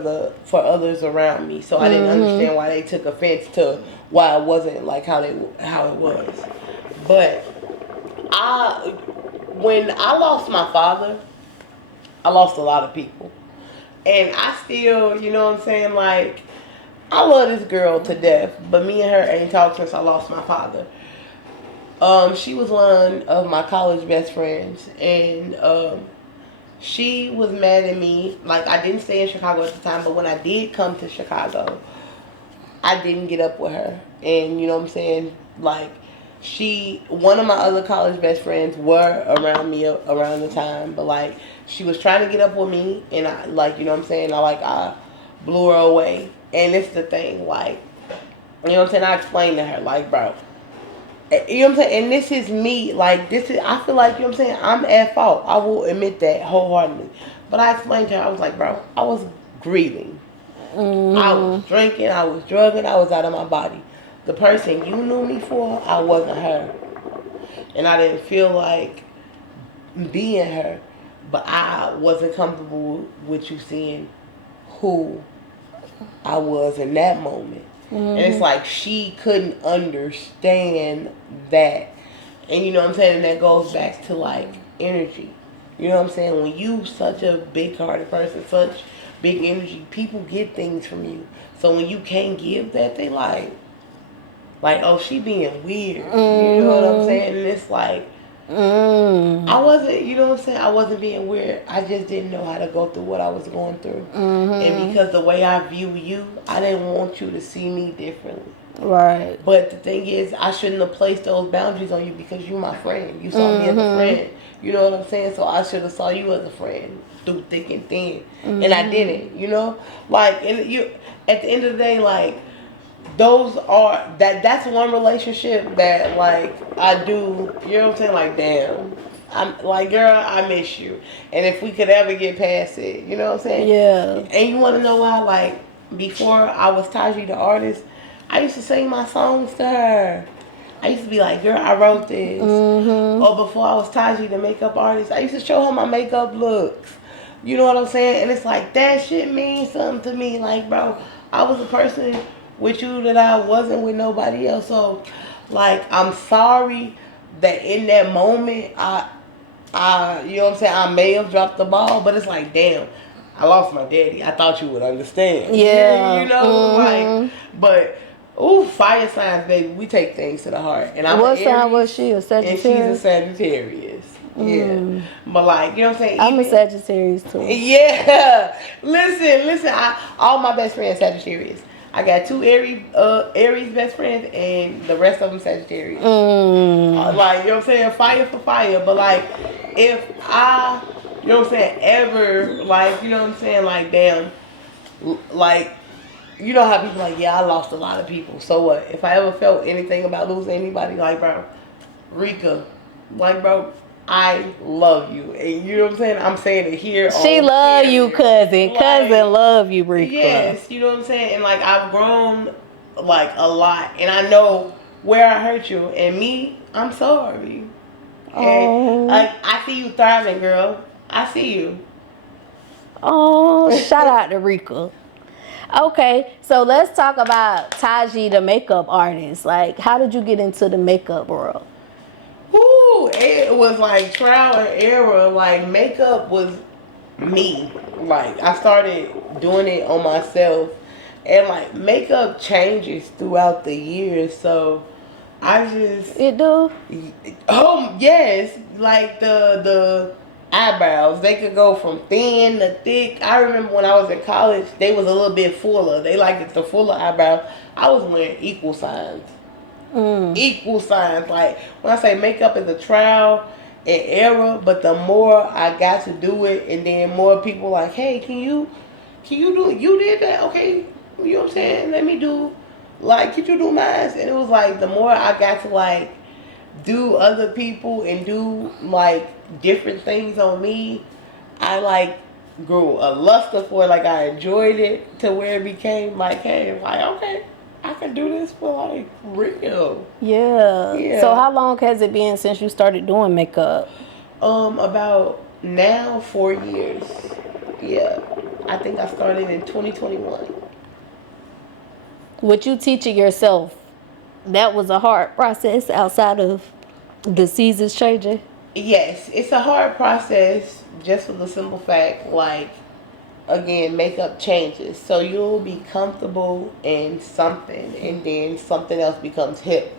others around me. So I didn't understand why they took offense to why it wasn't like how it was. But when I lost my father, I lost a lot of people. And I still, you know what I'm saying, like, I love this girl to death, but me and her ain't talked since I lost my father. She was one of my college best friends, and she was mad at me. Like, I didn't stay in Chicago at the time, but when I did come to Chicago, I didn't get up with her. And, you know what I'm saying, like, one of my other college best friends were around me around the time, but like she was trying to get up with me, and I, like, you know what I'm saying, I blew her away. And it's the thing, like, you know what I'm saying, I explained to her, like, bro, you know what I'm saying, and this is me, like, I feel like, you know what I'm saying, I'm at fault. I will admit that wholeheartedly. But I explained to her, I was like, bro, I was grieving. I was drinking, I was drugging, I was out of my body. The person you knew me for, I wasn't her. And I didn't feel like being her. But I wasn't comfortable with you seeing who I was in that moment. And it's like she couldn't understand that. And you know what I'm saying? And that goes back to like energy. You know what I'm saying? When you such a big-hearted person, such big energy, people get things from you. So when you can't give that, they like, oh, she being weird. You know what I'm saying? And it's like, I wasn't, you know what I'm saying? I wasn't being weird. I just didn't know how to go through what I was going through. And because the way I view you, I didn't want you to see me differently. Right. But the thing is, I shouldn't have placed those boundaries on you because you're my friend. You saw me as a friend. You know what I'm saying? So I should have saw you as a friend through thick and thin. And I didn't, you know? Like, and you, at the end of the day, like, that's one relationship that, like, I do, you know what I'm saying? Like, damn, I'm like, girl, I miss you. And if we could ever get past it, you know what I'm saying? Yeah. And you want to know why? Like, before I was Tazhi the artist, I used to sing my songs to her. I used to be like, girl, I wrote this. Or before I was Tazhi the makeup artist, I used to show her my makeup looks. You know what I'm saying? And it's like, that shit means something to me. Like, bro, I was a person with you that I wasn't with nobody else. So, like, I'm sorry that in that moment, you know what I'm saying, I may have dropped the ball, but it's like, damn, I lost my daddy. I thought you would understand. Yeah. You know, like, but, ooh, fire signs, baby, we take things to the heart. And I'm What an sign Aries, was she? A and Sagittarius? she's a Sagittarius. Yeah. But, like, you know what I'm saying? I'm a Even- Sagittarius too. Yeah. Listen, all my best friends Sagittarius. I got 2 Aries best friends, and the rest of them Sagittarius. Like, you know what I'm saying? Fire for fire. But, like, if I, you know what I'm saying, ever, like, you know what I'm saying, like, damn, like, you know how people like, yeah, I lost a lot of people. So what? If I ever felt anything about losing anybody, like, bro, Rika, like, bro, I love you. And you know what I'm saying? I'm saying it here. She on love camera. you, cousin. Like, Cousin love you, Rika. yes, you know what I'm saying? And like, I've grown like a lot, and I know where I hurt you, and me, I'm sorry. And like, I see you thriving, girl. I see you. Oh, shout out to Rika. Okay, so let's talk about Tazhi, the makeup artist. Like, how did you get into the makeup world? Ooh, it was like trial and error. Like, makeup was me. Like, I started doing it on myself, and like, makeup changes throughout the years. So I just, It do? oh yes, like the eyebrows, they could go from thin to thick. I remember when I was in college, they was a little bit fuller. They liked it, the fuller eyebrows. I was wearing equal signs. Equal signs. Like, when I say makeup is a trial and error, but the more I got to do it, and then more people like, hey, can you do, you did that, okay, you know what I'm saying, let me do, like, could you do mine? And it was like, the more I got to like do other people and do like different things on me, I like grew a luster for it. Like, I enjoyed it to where it became like, hey, like, okay, I can do this for like real. Yeah. So how long has it been since you started doing makeup? About now 4 years. Yeah. I think I started in 2021. With you teaching yourself, that was a hard process outside of the seasons changing? Yes, it's a hard process just for the simple fact, like, again, makeup changes. So you'll be comfortable in something, and then something else becomes hip,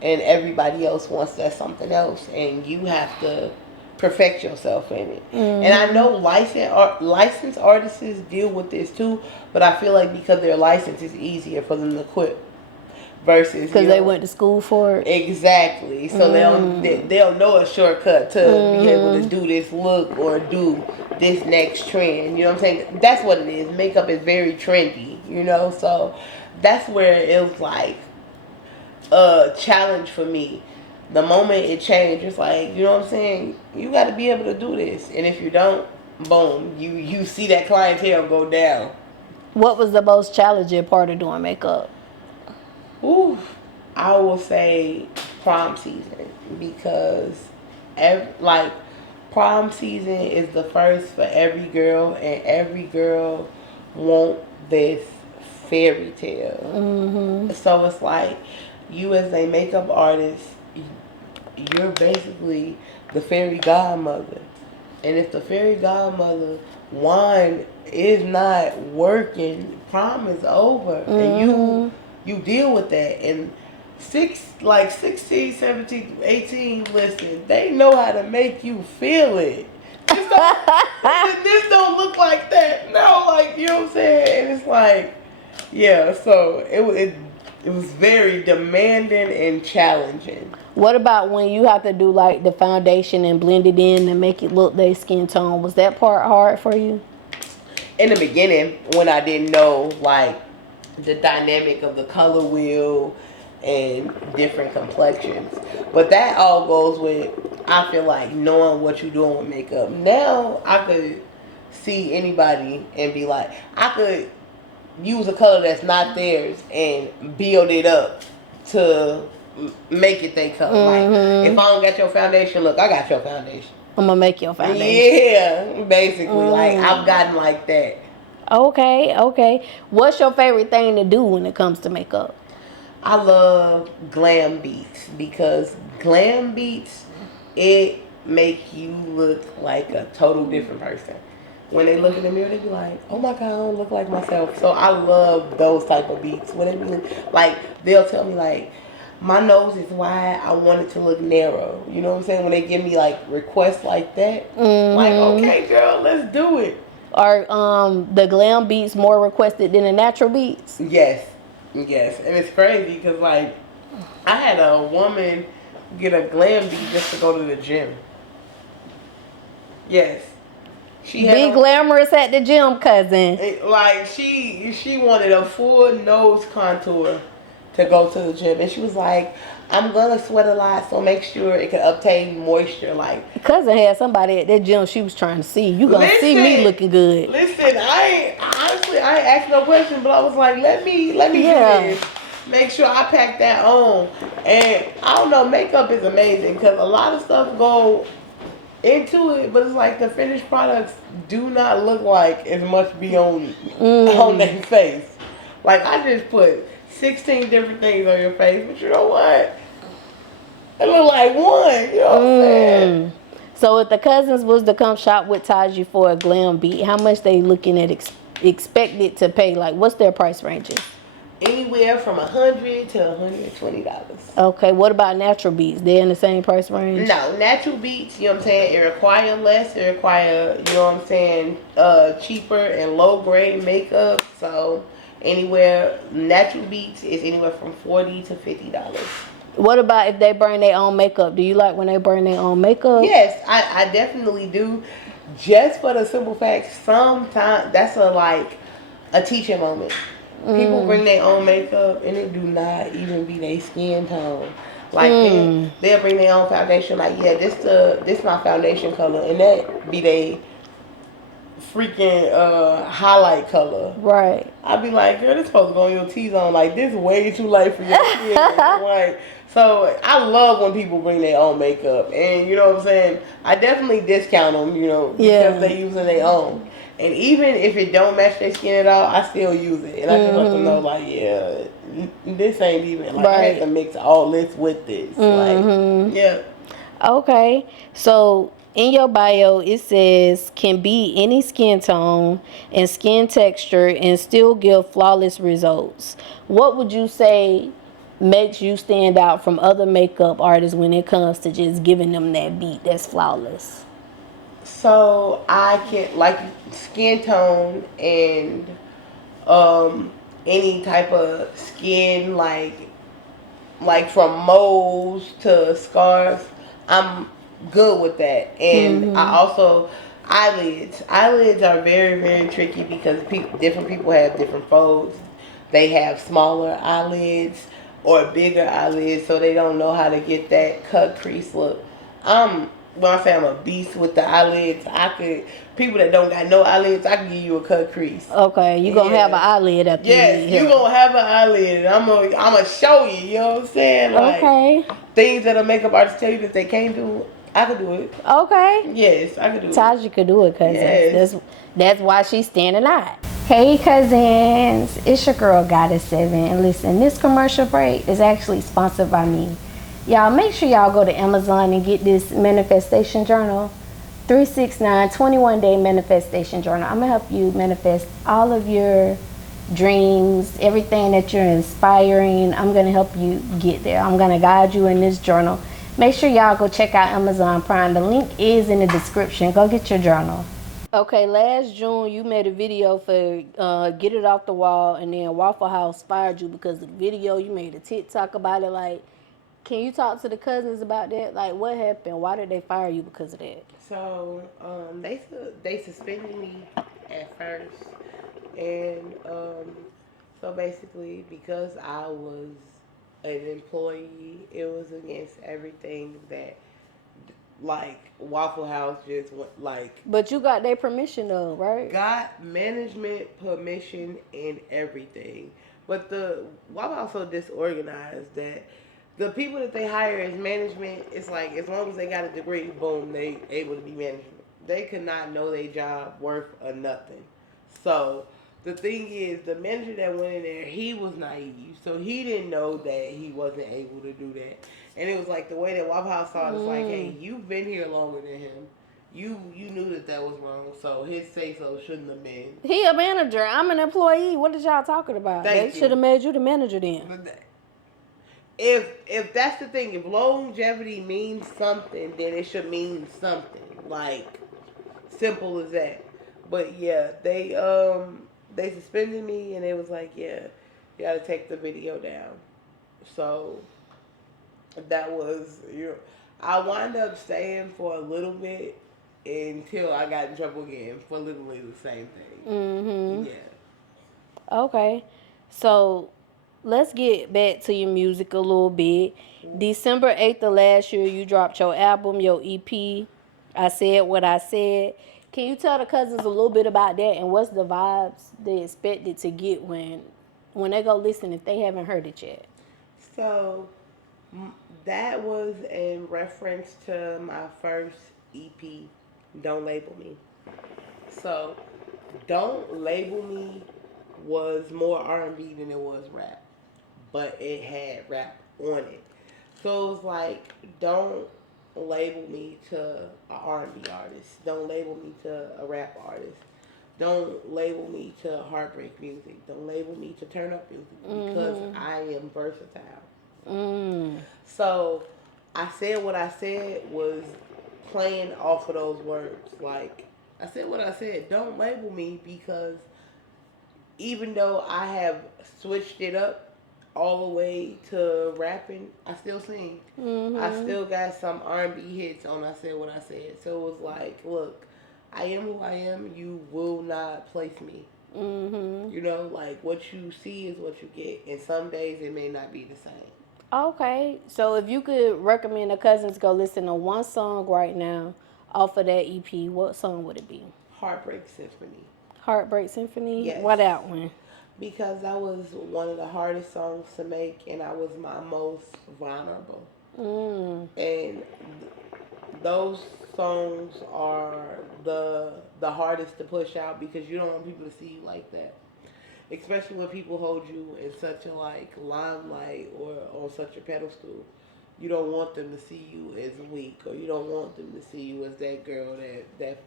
and everybody else wants that something else, and you have to perfect yourself in it. And I know licensed artists deal with this too, but I feel like because they're licensed, it's easier for them to quit. Versus, because they went to school for it. Exactly. So they'll know a shortcut to be able to do this look or do this next trend. You know what I'm saying? That's what it is. Makeup is very trendy, you know? So that's where it was like a challenge for me. The moment it changed, it's like, you know what I'm saying? You got to be able to do this. And if you don't, boom, you see that clientele go down. What was the most challenging part of doing makeup? Ooh, I will say prom season, because prom season is the first for every girl, and every girl want this fairy tale. So it's like, you as a makeup artist, you're basically the fairy godmother, and if the fairy godmother wand is not working, prom is over, and you deal with that. And 16, 17, 18, listen, they know how to make you feel it. This don't look like that. No, like, you know what I'm saying? And it's like, yeah, so it was very demanding and challenging. What about when you have to do like the foundation and blend it in and make it look their skin tone? Was that part hard for you? In the beginning, when I didn't know like the dynamic of the color wheel and different complexions, but that all goes with I feel like knowing what you're doing with makeup. Now I could see anybody and be like, I could use a color that's not theirs and build it up to make it their color. Like, if I don't got your foundation, look, I got your foundation. I'm gonna make your foundation. Yeah, basically. Like, I've gotten like that. Okay. What's your favorite thing to do when it comes to makeup? I love glam beats because glam beats, it make you look like a total different person. When they look in the mirror, they be like, "Oh my God, I don't look like myself." So I love those type of beats. When they be like, they'll tell me like, "My nose is wide. I want it to look narrow." You know what I'm saying? When they give me like requests like that, like, okay, girl, let's do it. Are the glam beats more requested than the natural beats? Yes, and it's crazy because like I had a woman get a glam beat just to go to the gym. Yes. She Be glamorous at the gym, cousin. Like she wanted a full nose contour to go to the gym, and she was like, "I'm gonna sweat a lot, so make sure it can obtain moisture." Like, Cousin had somebody at that gym she was trying to see. You gonna see me looking good. Listen, I ain't asked no question, but I was like, let me do this. Make sure I pack that on. And I don't know, makeup is amazing because a lot of stuff go into it, but it's like the finished products do not look like as much be on their face. Like, I just put 16 different things on your face, but you know what? It look like one, you know what I'm saying? So if the Cuzns was to come shop with Tazhi for a glam beat, how much they looking at expected to pay? Like, what's their price ranges? Anywhere from $100 to $120. Okay, what about natural beats? They're in the same price range? No, natural beats, you know what I'm saying, it require less, it require, you know what I'm saying, cheaper and low grade makeup. So anywhere, natural beats is anywhere from $40 to $50. What about if they bring their own makeup? Do you like when they bring their own makeup? Yes, I definitely do. Just for the simple fact, sometimes that's a teaching moment. People bring their own makeup and it do not even be their skin tone. Like they'll bring their own foundation. Like, yeah, this my foundation color, and that be they freaking highlight color. Right. I'd be like, girl, this supposed to go on your T-zone. Like, this way too light for your skin. Like, so I love when people bring their own makeup, and you know what I'm saying. I definitely discount them, you know, because they using their own. And even if it don't match their skin at all, I still use it. And I can let them know, like, yeah, this ain't even, like, I had to mix all this with this. Like, yeah. Okay. So, in your bio, it says, can be any skin tone and skin texture and still give flawless results. What would you say makes you stand out from other makeup artists when it comes to just giving them that beat that's flawless? So I can, like, skin tone and any type of skin, like from moles to scars, I'm good with that. And I also, eyelids are very, very tricky because different people have different folds. They have smaller eyelids or bigger eyelids, so they don't know how to get that cut crease look. When I say I'm a beast with the eyelids, people that don't got no eyelids, I can give you a cut crease. Okay, you gonna have an eyelid up there. Yes, you gonna have an eyelid, and I'm gonna show you. You know what I'm saying? Like, okay. Things that a makeup artist tell you that they can't do, I could do it. Okay. Yes, I could do it. Tazhi could do it, cause that's why she's standing out. Hey Cuzns, it's your girl Goddess 7, and listen, this commercial break is actually sponsored by me. Y'all make sure y'all go to Amazon and get this manifestation journal, 369 21-day manifestation journal. I'm gonna help you manifest all of your dreams, everything that you're inspiring. I'm gonna help you get there. I'm gonna guide you in this journal. Make sure y'all go check out Amazon Prime. The link is in the description. Go get your journal. Okay, last June you made a video for Get It Off the Wall, and then Waffle House fired you because of the video. You made a TikTok about it. Like, can you talk to the Cuzns about that? Like, what happened? Why did they fire you because of that? So, they suspended me at first, and so basically because I was an employee, it was against everything that like Waffle House just went like But you got their permission though, right? got management permission and everything. But the Waffle House so disorganized that the people that they hire as management, it's like as long as they got a degree, boom, they able to be management. They could not know their job worth or nothing. So the thing is, the manager that went in there, he was naive, so he didn't know that he wasn't able to do that. And it was like the way that Waffle House saw it, it's like, hey, you've been here longer than him. You knew that was wrong, so his say so shouldn't have been. He a manager. I'm an employee. What is y'all talking about? They should have made you the manager then. If that's the thing, if longevity means something, then it should mean something. Like simple as that. But yeah, they suspended me and it was like, yeah, you gotta take the video down. So that was I wound up staying for a little bit until I got in trouble again for literally the same thing. Mm-hmm. Yeah. Okay. So let's get back to your music a little bit. December 8th of last year, you dropped your album, your EP. I Said What I Said. Can you tell the Cuzns a little bit about that and what's the vibes they expected to get when they go listen if they haven't heard it yet? So that was in reference to my first EP, Don't Label Me. So Don't Label Me was more R&B than it was rap, but it had rap on it. So it was like, don't label me to an R&B artist. Don't label me to a rap artist. Don't label me to heartbreak music. Don't label me to turn up music because I am versatile. So I Said What I Said was playing off of those words. Like, I said what I said. Don't label me because even though I have switched it up all the way to rapping, I still sing. I still got some R&B hits on I Said What I Said. So it was like, look, I am who I am. You will not place me. You know, like what you see is what you get. And some days it may not be the same. Okay. So if you could recommend the Cuzns go listen to one song right now off of that EP, what song would it be? Heartbreak Symphony. Heartbreak Symphony? Yes. Why that one? Because that was one of the hardest songs to make, and I was my most vulnerable. And those songs are the hardest to push out because you don't want people to see you like that. Especially when people hold you in such a like limelight or on such a pedestal. You don't want them to see you as weak, or you don't want them to see you as that girl that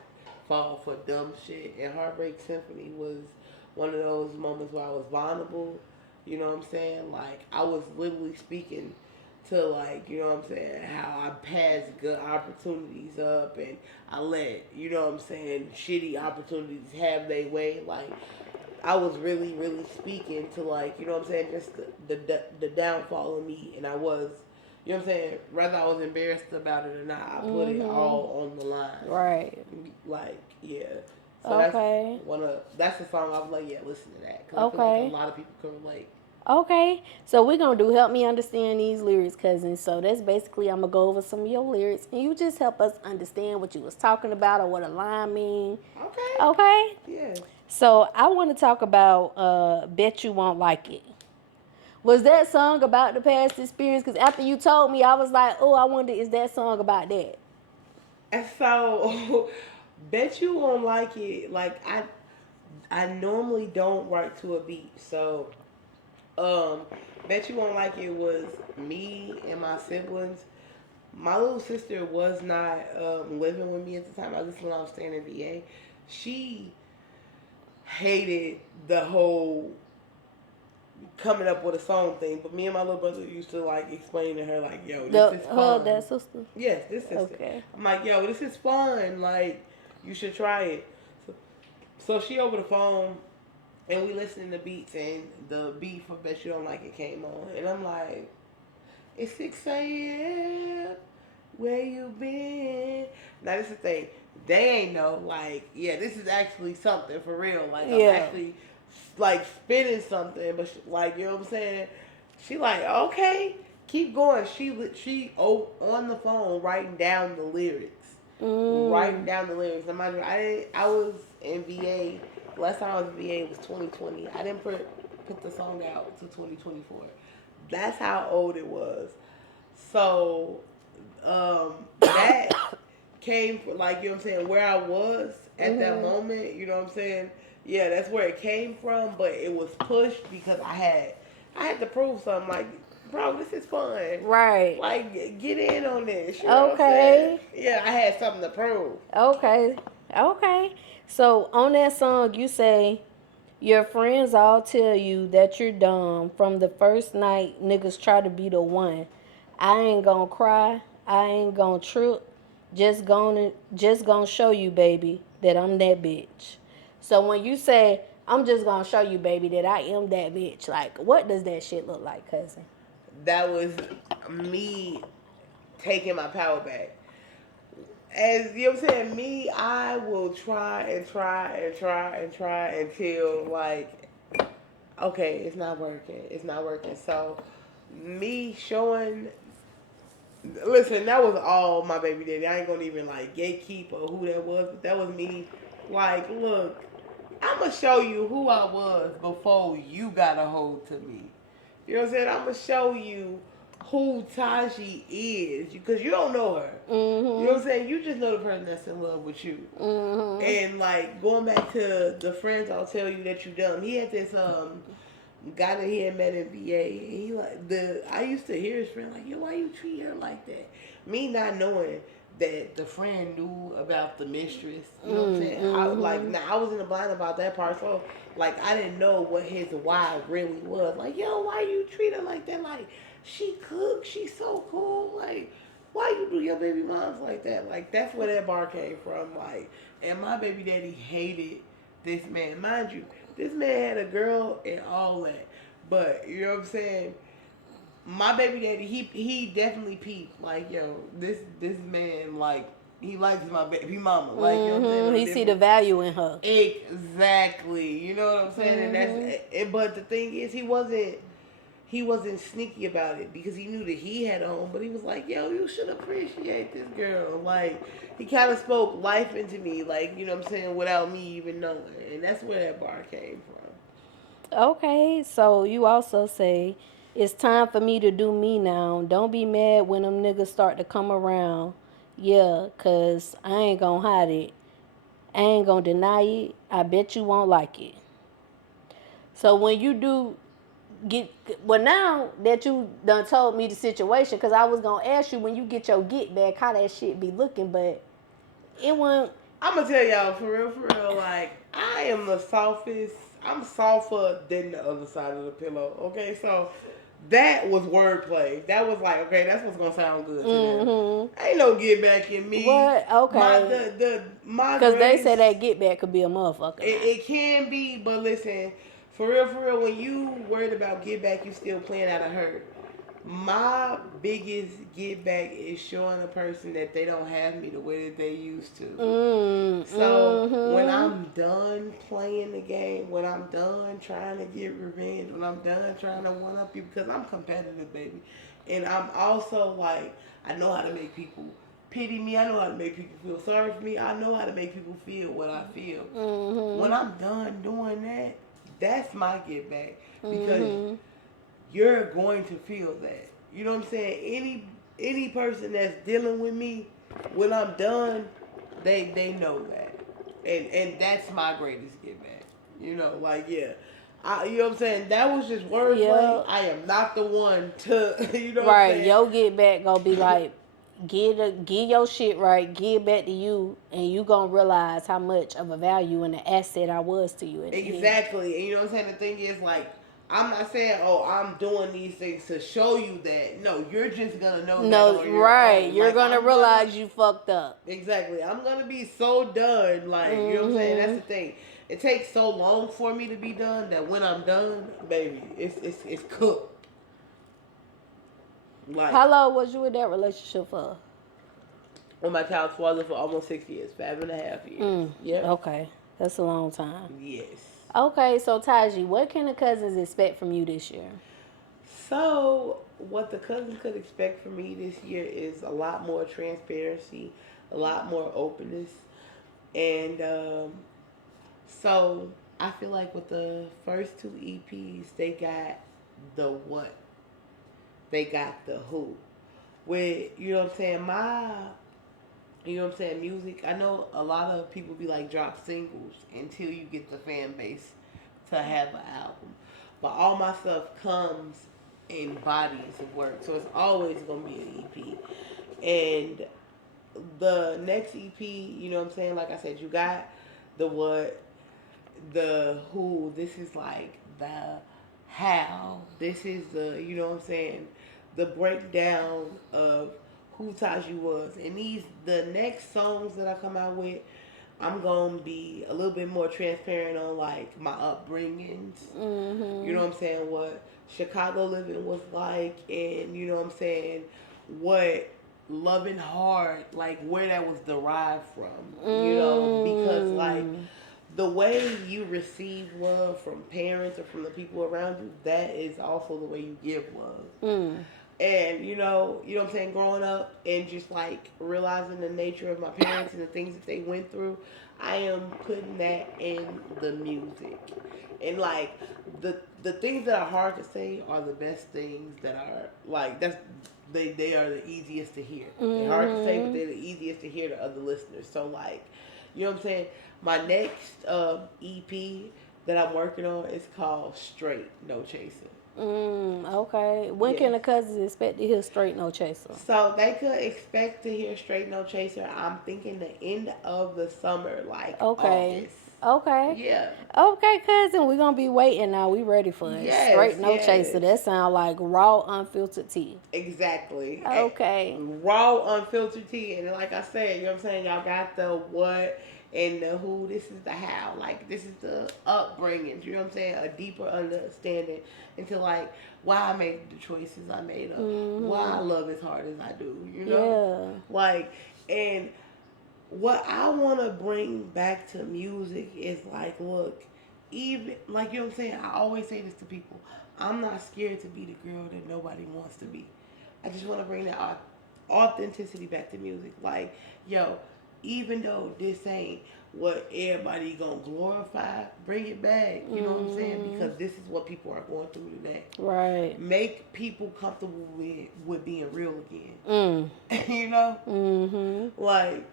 fall for dumb shit. And Heartbreak Symphony was one of those moments where I was vulnerable, you know what I'm saying? Like, I was literally speaking to, like, you know what I'm saying, how I passed good opportunities up and I let, you know what I'm saying, shitty opportunities have their way. Like, I was really, really speaking to, like, you know what I'm saying, just the downfall of me. And I was, you know what I'm saying, whether I was embarrassed about it or not, I put it all on the line. Right. Like, yeah. So Okay. that's the song I was like, yeah, listen to that. Cause Okay. I feel like a lot of people can relate. Okay, so we're going to do Help Me Understand These Lyrics, Cuzns. So that's basically, I'm going to go over some of your lyrics, and you just help us understand what you was talking about or what a line mean. Okay. Okay? Yeah. So I want to talk about Bet You Won't Like It. Was that song about the past experience? Because after you told me, I was like, oh, I wonder, is that song about that? And so, Bet You Won't Like It. Like, I normally don't write to a beat. So, Bet You Won't Like It was me and my siblings. My little sister was not living with me at the time. I was when I was staying in VA. She hated the whole coming up with a song thing, but me and my little brother used to like explain to her like, yo, this is fun. That sister? Yes, this sister. Okay. I'm like, yo, this is fun. Like, you should try it. So she over the phone, and we listening to beats, and the beat for Bet You Don't Like It came on, and I'm like, it's 6 a.m. Where you been? Now this is the thing. They ain't know. Like, yeah, this is actually something for real. Like, I'm actually like spinning something, but like, you know what I'm saying? She like, okay. keep going. She on the phone writing down the lyrics, writing down the lyrics. I was in VA. Last time I was in VA was 2020. I didn't put the song out to 2024. That's how old it was. So that came from, like, you know what I'm saying, where I was at that moment, you know what I'm saying? Yeah, that's where it came from, but it was pushed because I had to prove something, like, bro, this is fun. Right. Like, get in on this. You know Okay. what I'm saying? Yeah, I had something to prove. Okay. So on that song, you say, your friends all tell you that you're dumb. From the first night, niggas try to be the one. I ain't gonna cry. I ain't gonna trip. Just gonna show you, baby, that I'm that bitch. So when you say, I'm just gonna show you, baby, that I am that bitch, like, what does that shit look like, cousin? That was me taking my power back. As you know what I'm saying, me, I will try until, like, okay, it's not working. So me showing, listen, that was all my baby daddy. I ain't gonna even, like, gatekeep or who that was, but that was me. Like, look, I'm gonna show you who I was before you got a hold to me. You know what I'm saying? I'm gonna show you who Tazhi is, because you don't know her. You know what I'm saying? You just know the person that's in love with you. And, like, going back to the friends, I'll tell you that you dumb. He had this guy that he had met in VA. And he, like, I used to hear his friend like, yo, why you treat her like that? Me not knowing that the friend knew about the mistress. You know what I'm saying? I was in the blind about that part. So, like, I didn't know what his why really was. Like, yo, why you treat her like that? Like, she cooks. She's so cool. Like, why you do your baby moms like that? Like, that's where that bar came from. Like, and my baby daddy hated this man. Mind you, this man had a girl and all that. But, you know what I'm saying? My baby daddy, he definitely peeped. Like, yo, this man, like, he likes my baby mama. Like, you know what I'm saying? He see the value in her. Exactly. You know what I'm saying? And but the thing is, he wasn't sneaky about it, because he knew that he had a home. But he was like, yo, you should appreciate this girl. Like, he kind of spoke life into me, like, you know what I'm saying, without me even knowing. And that's where that bar came from. Okay, so you also say, it's time for me to do me now. Don't be mad when them niggas start to come around. Yeah, cause I ain't gonna hide it. I ain't gonna deny it. I bet you won't like it. So when you do now that you done told me the situation, cause I was gonna ask you, when you get your get back, how that shit be looking, but it won't. I'm gonna tell y'all for real, like, I am the softest. I'm softer than the other side of the pillow. Okay, so that was wordplay. That was like, okay, that's what's gonna sound good to them. Ain't no get back in me. What? Okay. Because they say that get back could be a motherfucker. It can be, but listen, for real, when you worried about get back, you still playing out of hurt. My biggest get back is showing a person that they don't have me the way that they used to. So when I'm done playing the game, when I'm done trying to get revenge, when I'm done trying to one up you, because I'm competitive, baby, and I'm also, like, I know how to make people pity me. I know how to make people feel sorry for me. I know how to make people feel what I feel. When I'm done doing that, that's my get back, because you're going to feel that. You know what I'm saying? Any person that's dealing with me, when I'm done, they know that. And that's my greatest get back. You know, like, yeah. You know what I'm saying? That was just wordplay. Yeah. I am not the one to, you know what I'm Right, saying? your get back gonna be like, get your shit right, give back to you, and you gonna realize how much of a value and an asset I was to you. Exactly. And you know what I'm saying? The thing is, like, I'm not saying, oh, I'm doing these things to show you that. No, you're just gonna know that on your own. You're like, gonna realize you fucked up. Exactly. I'm gonna be so done. Like, you know what I'm saying? That's the thing. It takes so long for me to be done that when I'm done, baby, it's cooked. Like, How long was you in that relationship for? On my child's father for almost 6 years, 5.5 years. Yeah. Okay, that's a long time. Yes. Okay, so Tazhi, what can the Cuzns expect from you this year? So, what the cousins could expect from me this year is a lot more transparency, a lot more openness, and so I feel like with the first two EPs, they got the what, they got the who. With you know what I'm saying, you know what I'm saying, music. I know a lot of people be like drop singles until you get the fan base to have an album, but all my stuff comes in bodies of work, so it's always gonna be an EP. And the next EP, you know what I'm saying, like I said, you got the what, the who. This is like the how. This is the, you know what I'm saying, the breakdown of who Tazhi was. And these, the next songs that I come out with, I'm gonna be a little bit more transparent on like my upbringings. You know what I'm saying, what Chicago living was like, and you know what I'm saying, what loving hard, like where that was derived from. You know, because like the way you receive love from parents or from the people around you, that is also the way you give love. And you know what I'm saying, growing up and just like realizing the nature of my parents and the things that they went through, I am putting that in the music. And like the things that are hard to say are the best things that are like, that's they are the easiest to hear. They're hard to say, but they're the easiest to hear to other listeners. So like, you know what I'm saying? My next EP that I'm working on is called Straight No Chaser. Okay. When can the cousins expect to hear Straight No Chaser? So they could expect to hear Straight No Chaser. I'm thinking the end of the summer, like August. Okay. Yeah. Okay, cousin, we're gonna be waiting now. We ready for it. Yes, Straight No yes. Chaser. That sound like raw, unfiltered tea. Exactly. Okay. Raw, unfiltered tea. And like I said, you know what I'm saying? Y'all got the what and the who. This is the how. Like, this is the upbringing. You know what I'm saying? A deeper understanding into, like, why I made the choices I made up. Why I love as hard as I do. You know? Yeah. Like, and what I want to bring back to music is, like, look, even, like, you know what I'm saying? I always say this to people. I'm not scared to be the girl that nobody wants to be. I just want to bring that authenticity back to music. Like, yo, even though this ain't what everybody gonna glorify, bring it back. You know what I'm saying? Because this is what people are going through today. Right. Make people comfortable with being real again. You know? Like,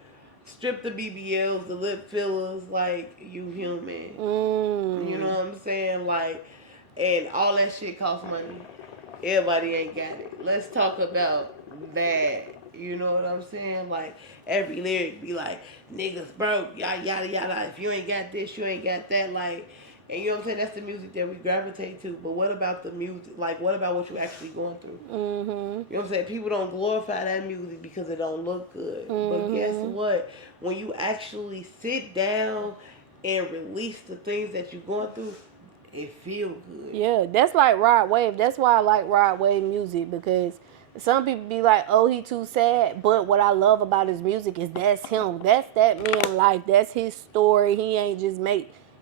strip the BBLs, the lip fillers, like, you human. You know what I'm saying? Like, and all that shit costs money. Everybody ain't got it. Let's talk about that. You know what I'm saying? Like, every lyric be like, niggas broke, yada, yada, yada. If you ain't got this, you ain't got that. Like, and you know what I'm saying? That's the music that we gravitate to. But what about the music? Like, what about what you actually going through? You know what I'm saying? People don't glorify that music because it don't look good. But guess what? When you actually sit down and release the things that you're going through, it feel good. Yeah, that's like Rod Wave. That's why I like Rod Wave music, because some people be like, oh, he too sad. But what I love about his music is that's him. That's that man life. That's his story. He ain't just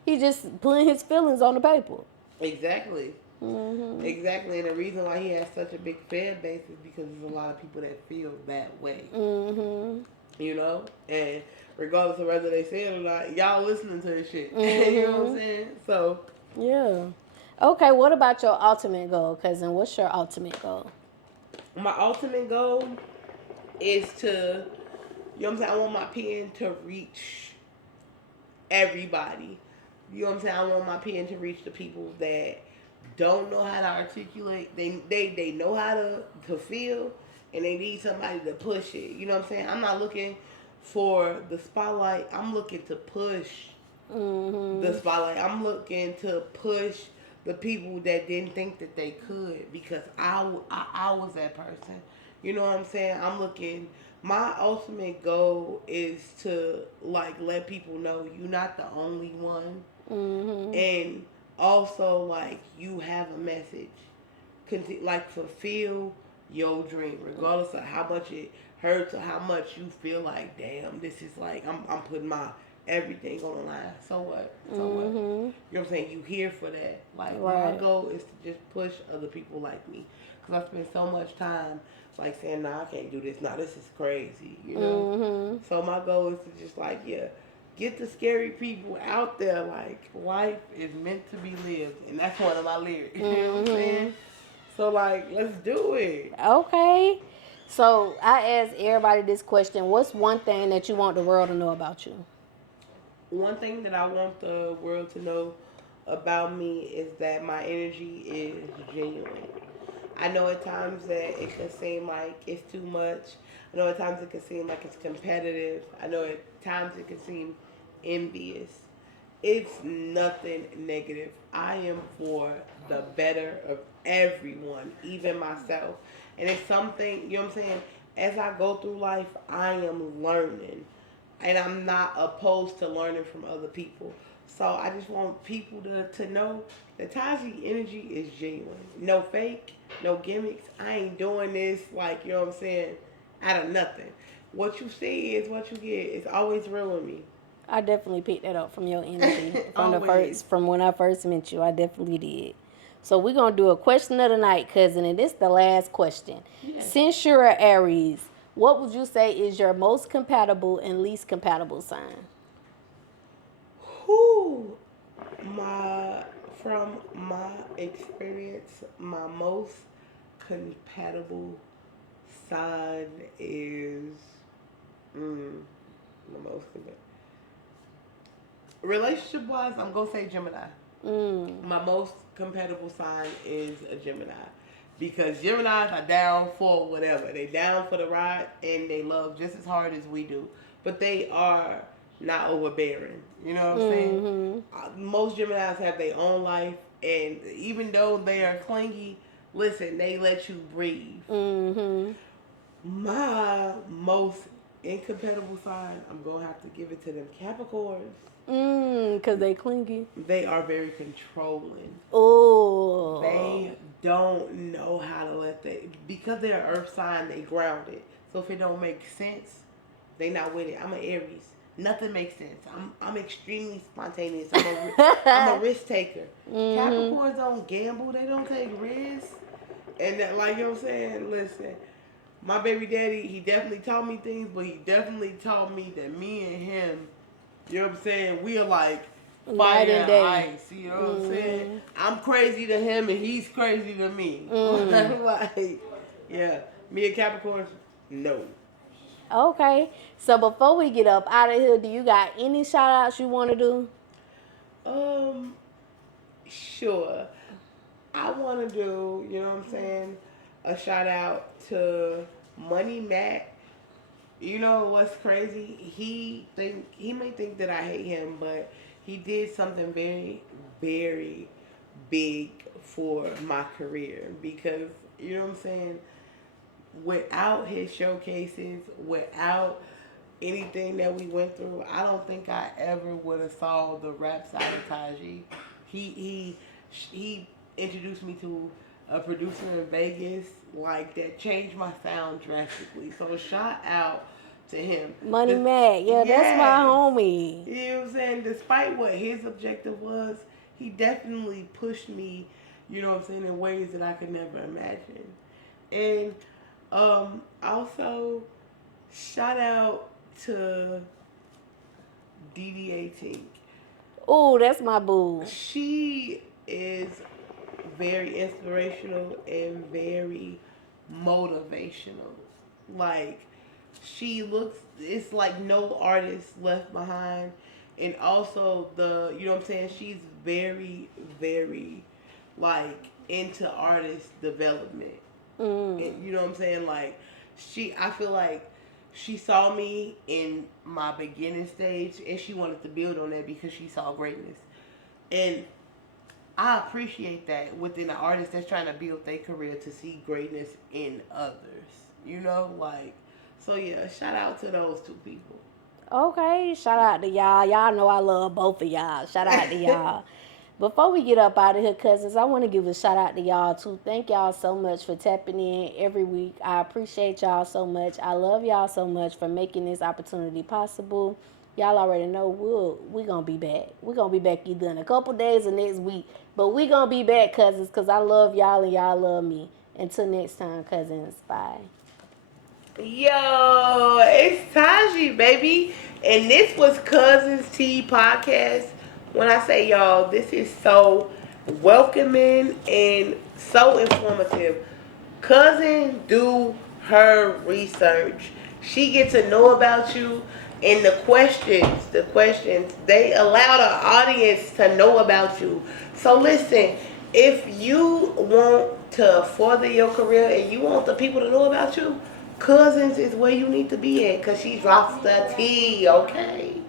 he just putting his feelings on the paper. Exactly. Exactly. And the reason why he has such a big fan base is because there's a lot of people that feel that way. You know? And regardless of whether they say it or not, y'all listening to this shit. You know what I'm saying? So, yeah. Okay, what about your ultimate goal, cousin? What's your ultimate goal? my ultimate goal is to, you know what I'm saying, I want my pen to reach everybody. You know what I'm saying? I want my pen to reach the people that don't know how to articulate. They know how to feel, and they need somebody to push it. You know what I'm saying? I'm not looking for the spotlight. I'm looking to push the spotlight. I'm looking to push the people that didn't think that they could, because I was that person. You know what I'm saying? I'm looking, my ultimate goal is to, like, let people know you're not the only one. And also, like, you have a message. Like, fulfill your dream, regardless of how much it hurts or how much you feel like, damn, this is like, I'm putting my everything on the line. So what? So what? You know what I'm saying? You here for that. Like, my Right. goal is to just push other people like me. Because I spend so much time, like, saying, nah, I can't do this. Nah, this is crazy. You know? So my goal is to just, like, yeah, get the scary people out there. Like, life is meant to be lived. And that's one of my lyrics. You know what I'm saying? So, like, let's do it. Okay. So I asked everybody this question. What's one thing that you want the world to know about you? One thing that I want the world to know about me is that my energy is genuine. I know at times that it can seem like it's too much. I know at times it can seem like it's competitive. I know at times it can seem envious. It's nothing negative. I am for the better of everyone, even myself. And it's something, you know what I'm saying? As I go through life, I am learning. And I'm not opposed to learning from other people. So I just want people to know that Tazhi energy is genuine. No fake, no gimmicks. I ain't doing this like, you know what I'm saying, out of nothing. What you see is what you get. It's always real with me. I definitely picked that up from your energy from the Always. first from when I first met you. I definitely did. So we're gonna do a question of the night, cousin, and this the last question. Yes. Since you're an Aries, what would you say is your most compatible and least compatible sign? Who from my experience, my most compatible sign is the most compatible. Relationship wise, I'm gonna say Gemini. My most compatible sign is a Gemini. Because Geminis are down for whatever. They down for the ride and they love just as hard as we do. But they are not overbearing. You know what I'm saying? Most Geminis have their own life, and even though they are clingy, listen, they let you breathe. My most incompatible sign, I'm gonna have to give it to them Capricorns. Cause they clingy. They are very controlling. Oh. They don't know how to let that, because they're an earth sign, they grounded. So if it don't make sense, they not with it. I'm an Aries. Nothing makes sense. I'm extremely spontaneous. I'm a risk taker. Capricorns don't gamble. They don't take risks. And that, like, you know what I'm saying? Listen, my baby daddy, he definitely taught me things, but he definitely taught me that me and him, you know what I'm saying, we are like Night fire and and day. ice. You know what I'm saying? I'm crazy to him and he's crazy to me. Like, yeah, me and Capricorns, no. Okay. So before we get up out of here, do you got any shout outs you want to do? Sure. I want to do, you know what I'm saying, a shout out to Money Mac. You know what's crazy? He may think that I hate him, but he did something very, very big for my career, because you know what I'm saying, without his showcases, without anything that we went through, I don't think I ever would have saw the rap side of Tazhi. He introduced me to a producer in Vegas, like, that changed my sound drastically. So shout out to him. Money Mac. Yeah, that's my homie. You know what I'm saying? Despite what his objective was, he definitely pushed me, you know what I'm saying, in ways that I could never imagine. And also, shout out to DD18. Oh, that's my boo. She is very inspirational and very motivational. Like, she looks, it's like no artist left behind. And also you know what I'm saying, she's very, very, like, into artist development. And you know what I'm saying, like, I feel like she saw me in my beginning stage and she wanted to build on that because she saw greatness. And I appreciate that within an artist that's trying to build their career, to see greatness in others. You know, like, so yeah, shout out to those two people. Okay, shout out to y'all. Y'all know I love both of y'all. Shout out to y'all. Before we get up out of here, cousins, I want to give a shout out to y'all too. Thank y'all so much for tapping in every week. I appreciate y'all so much. I love y'all so much for making this opportunity possible. y'all already know we gonna be back. We gonna be back either in a couple days or next week. But we gonna be back, cousins, because I love y'all and y'all love me. Until next time, cousins. Bye. Yo, it's Tazhi, baby. And this was Cuzns Tea Podcast. When I say y'all, this is so welcoming and so informative. Cuzn do her research. She gets to know about you, and the questions, they allow the audience to know about you. So listen, if you want to further your career and you want the people to know about you, Cuzns is where you need to be at, because she drops the tea, okay?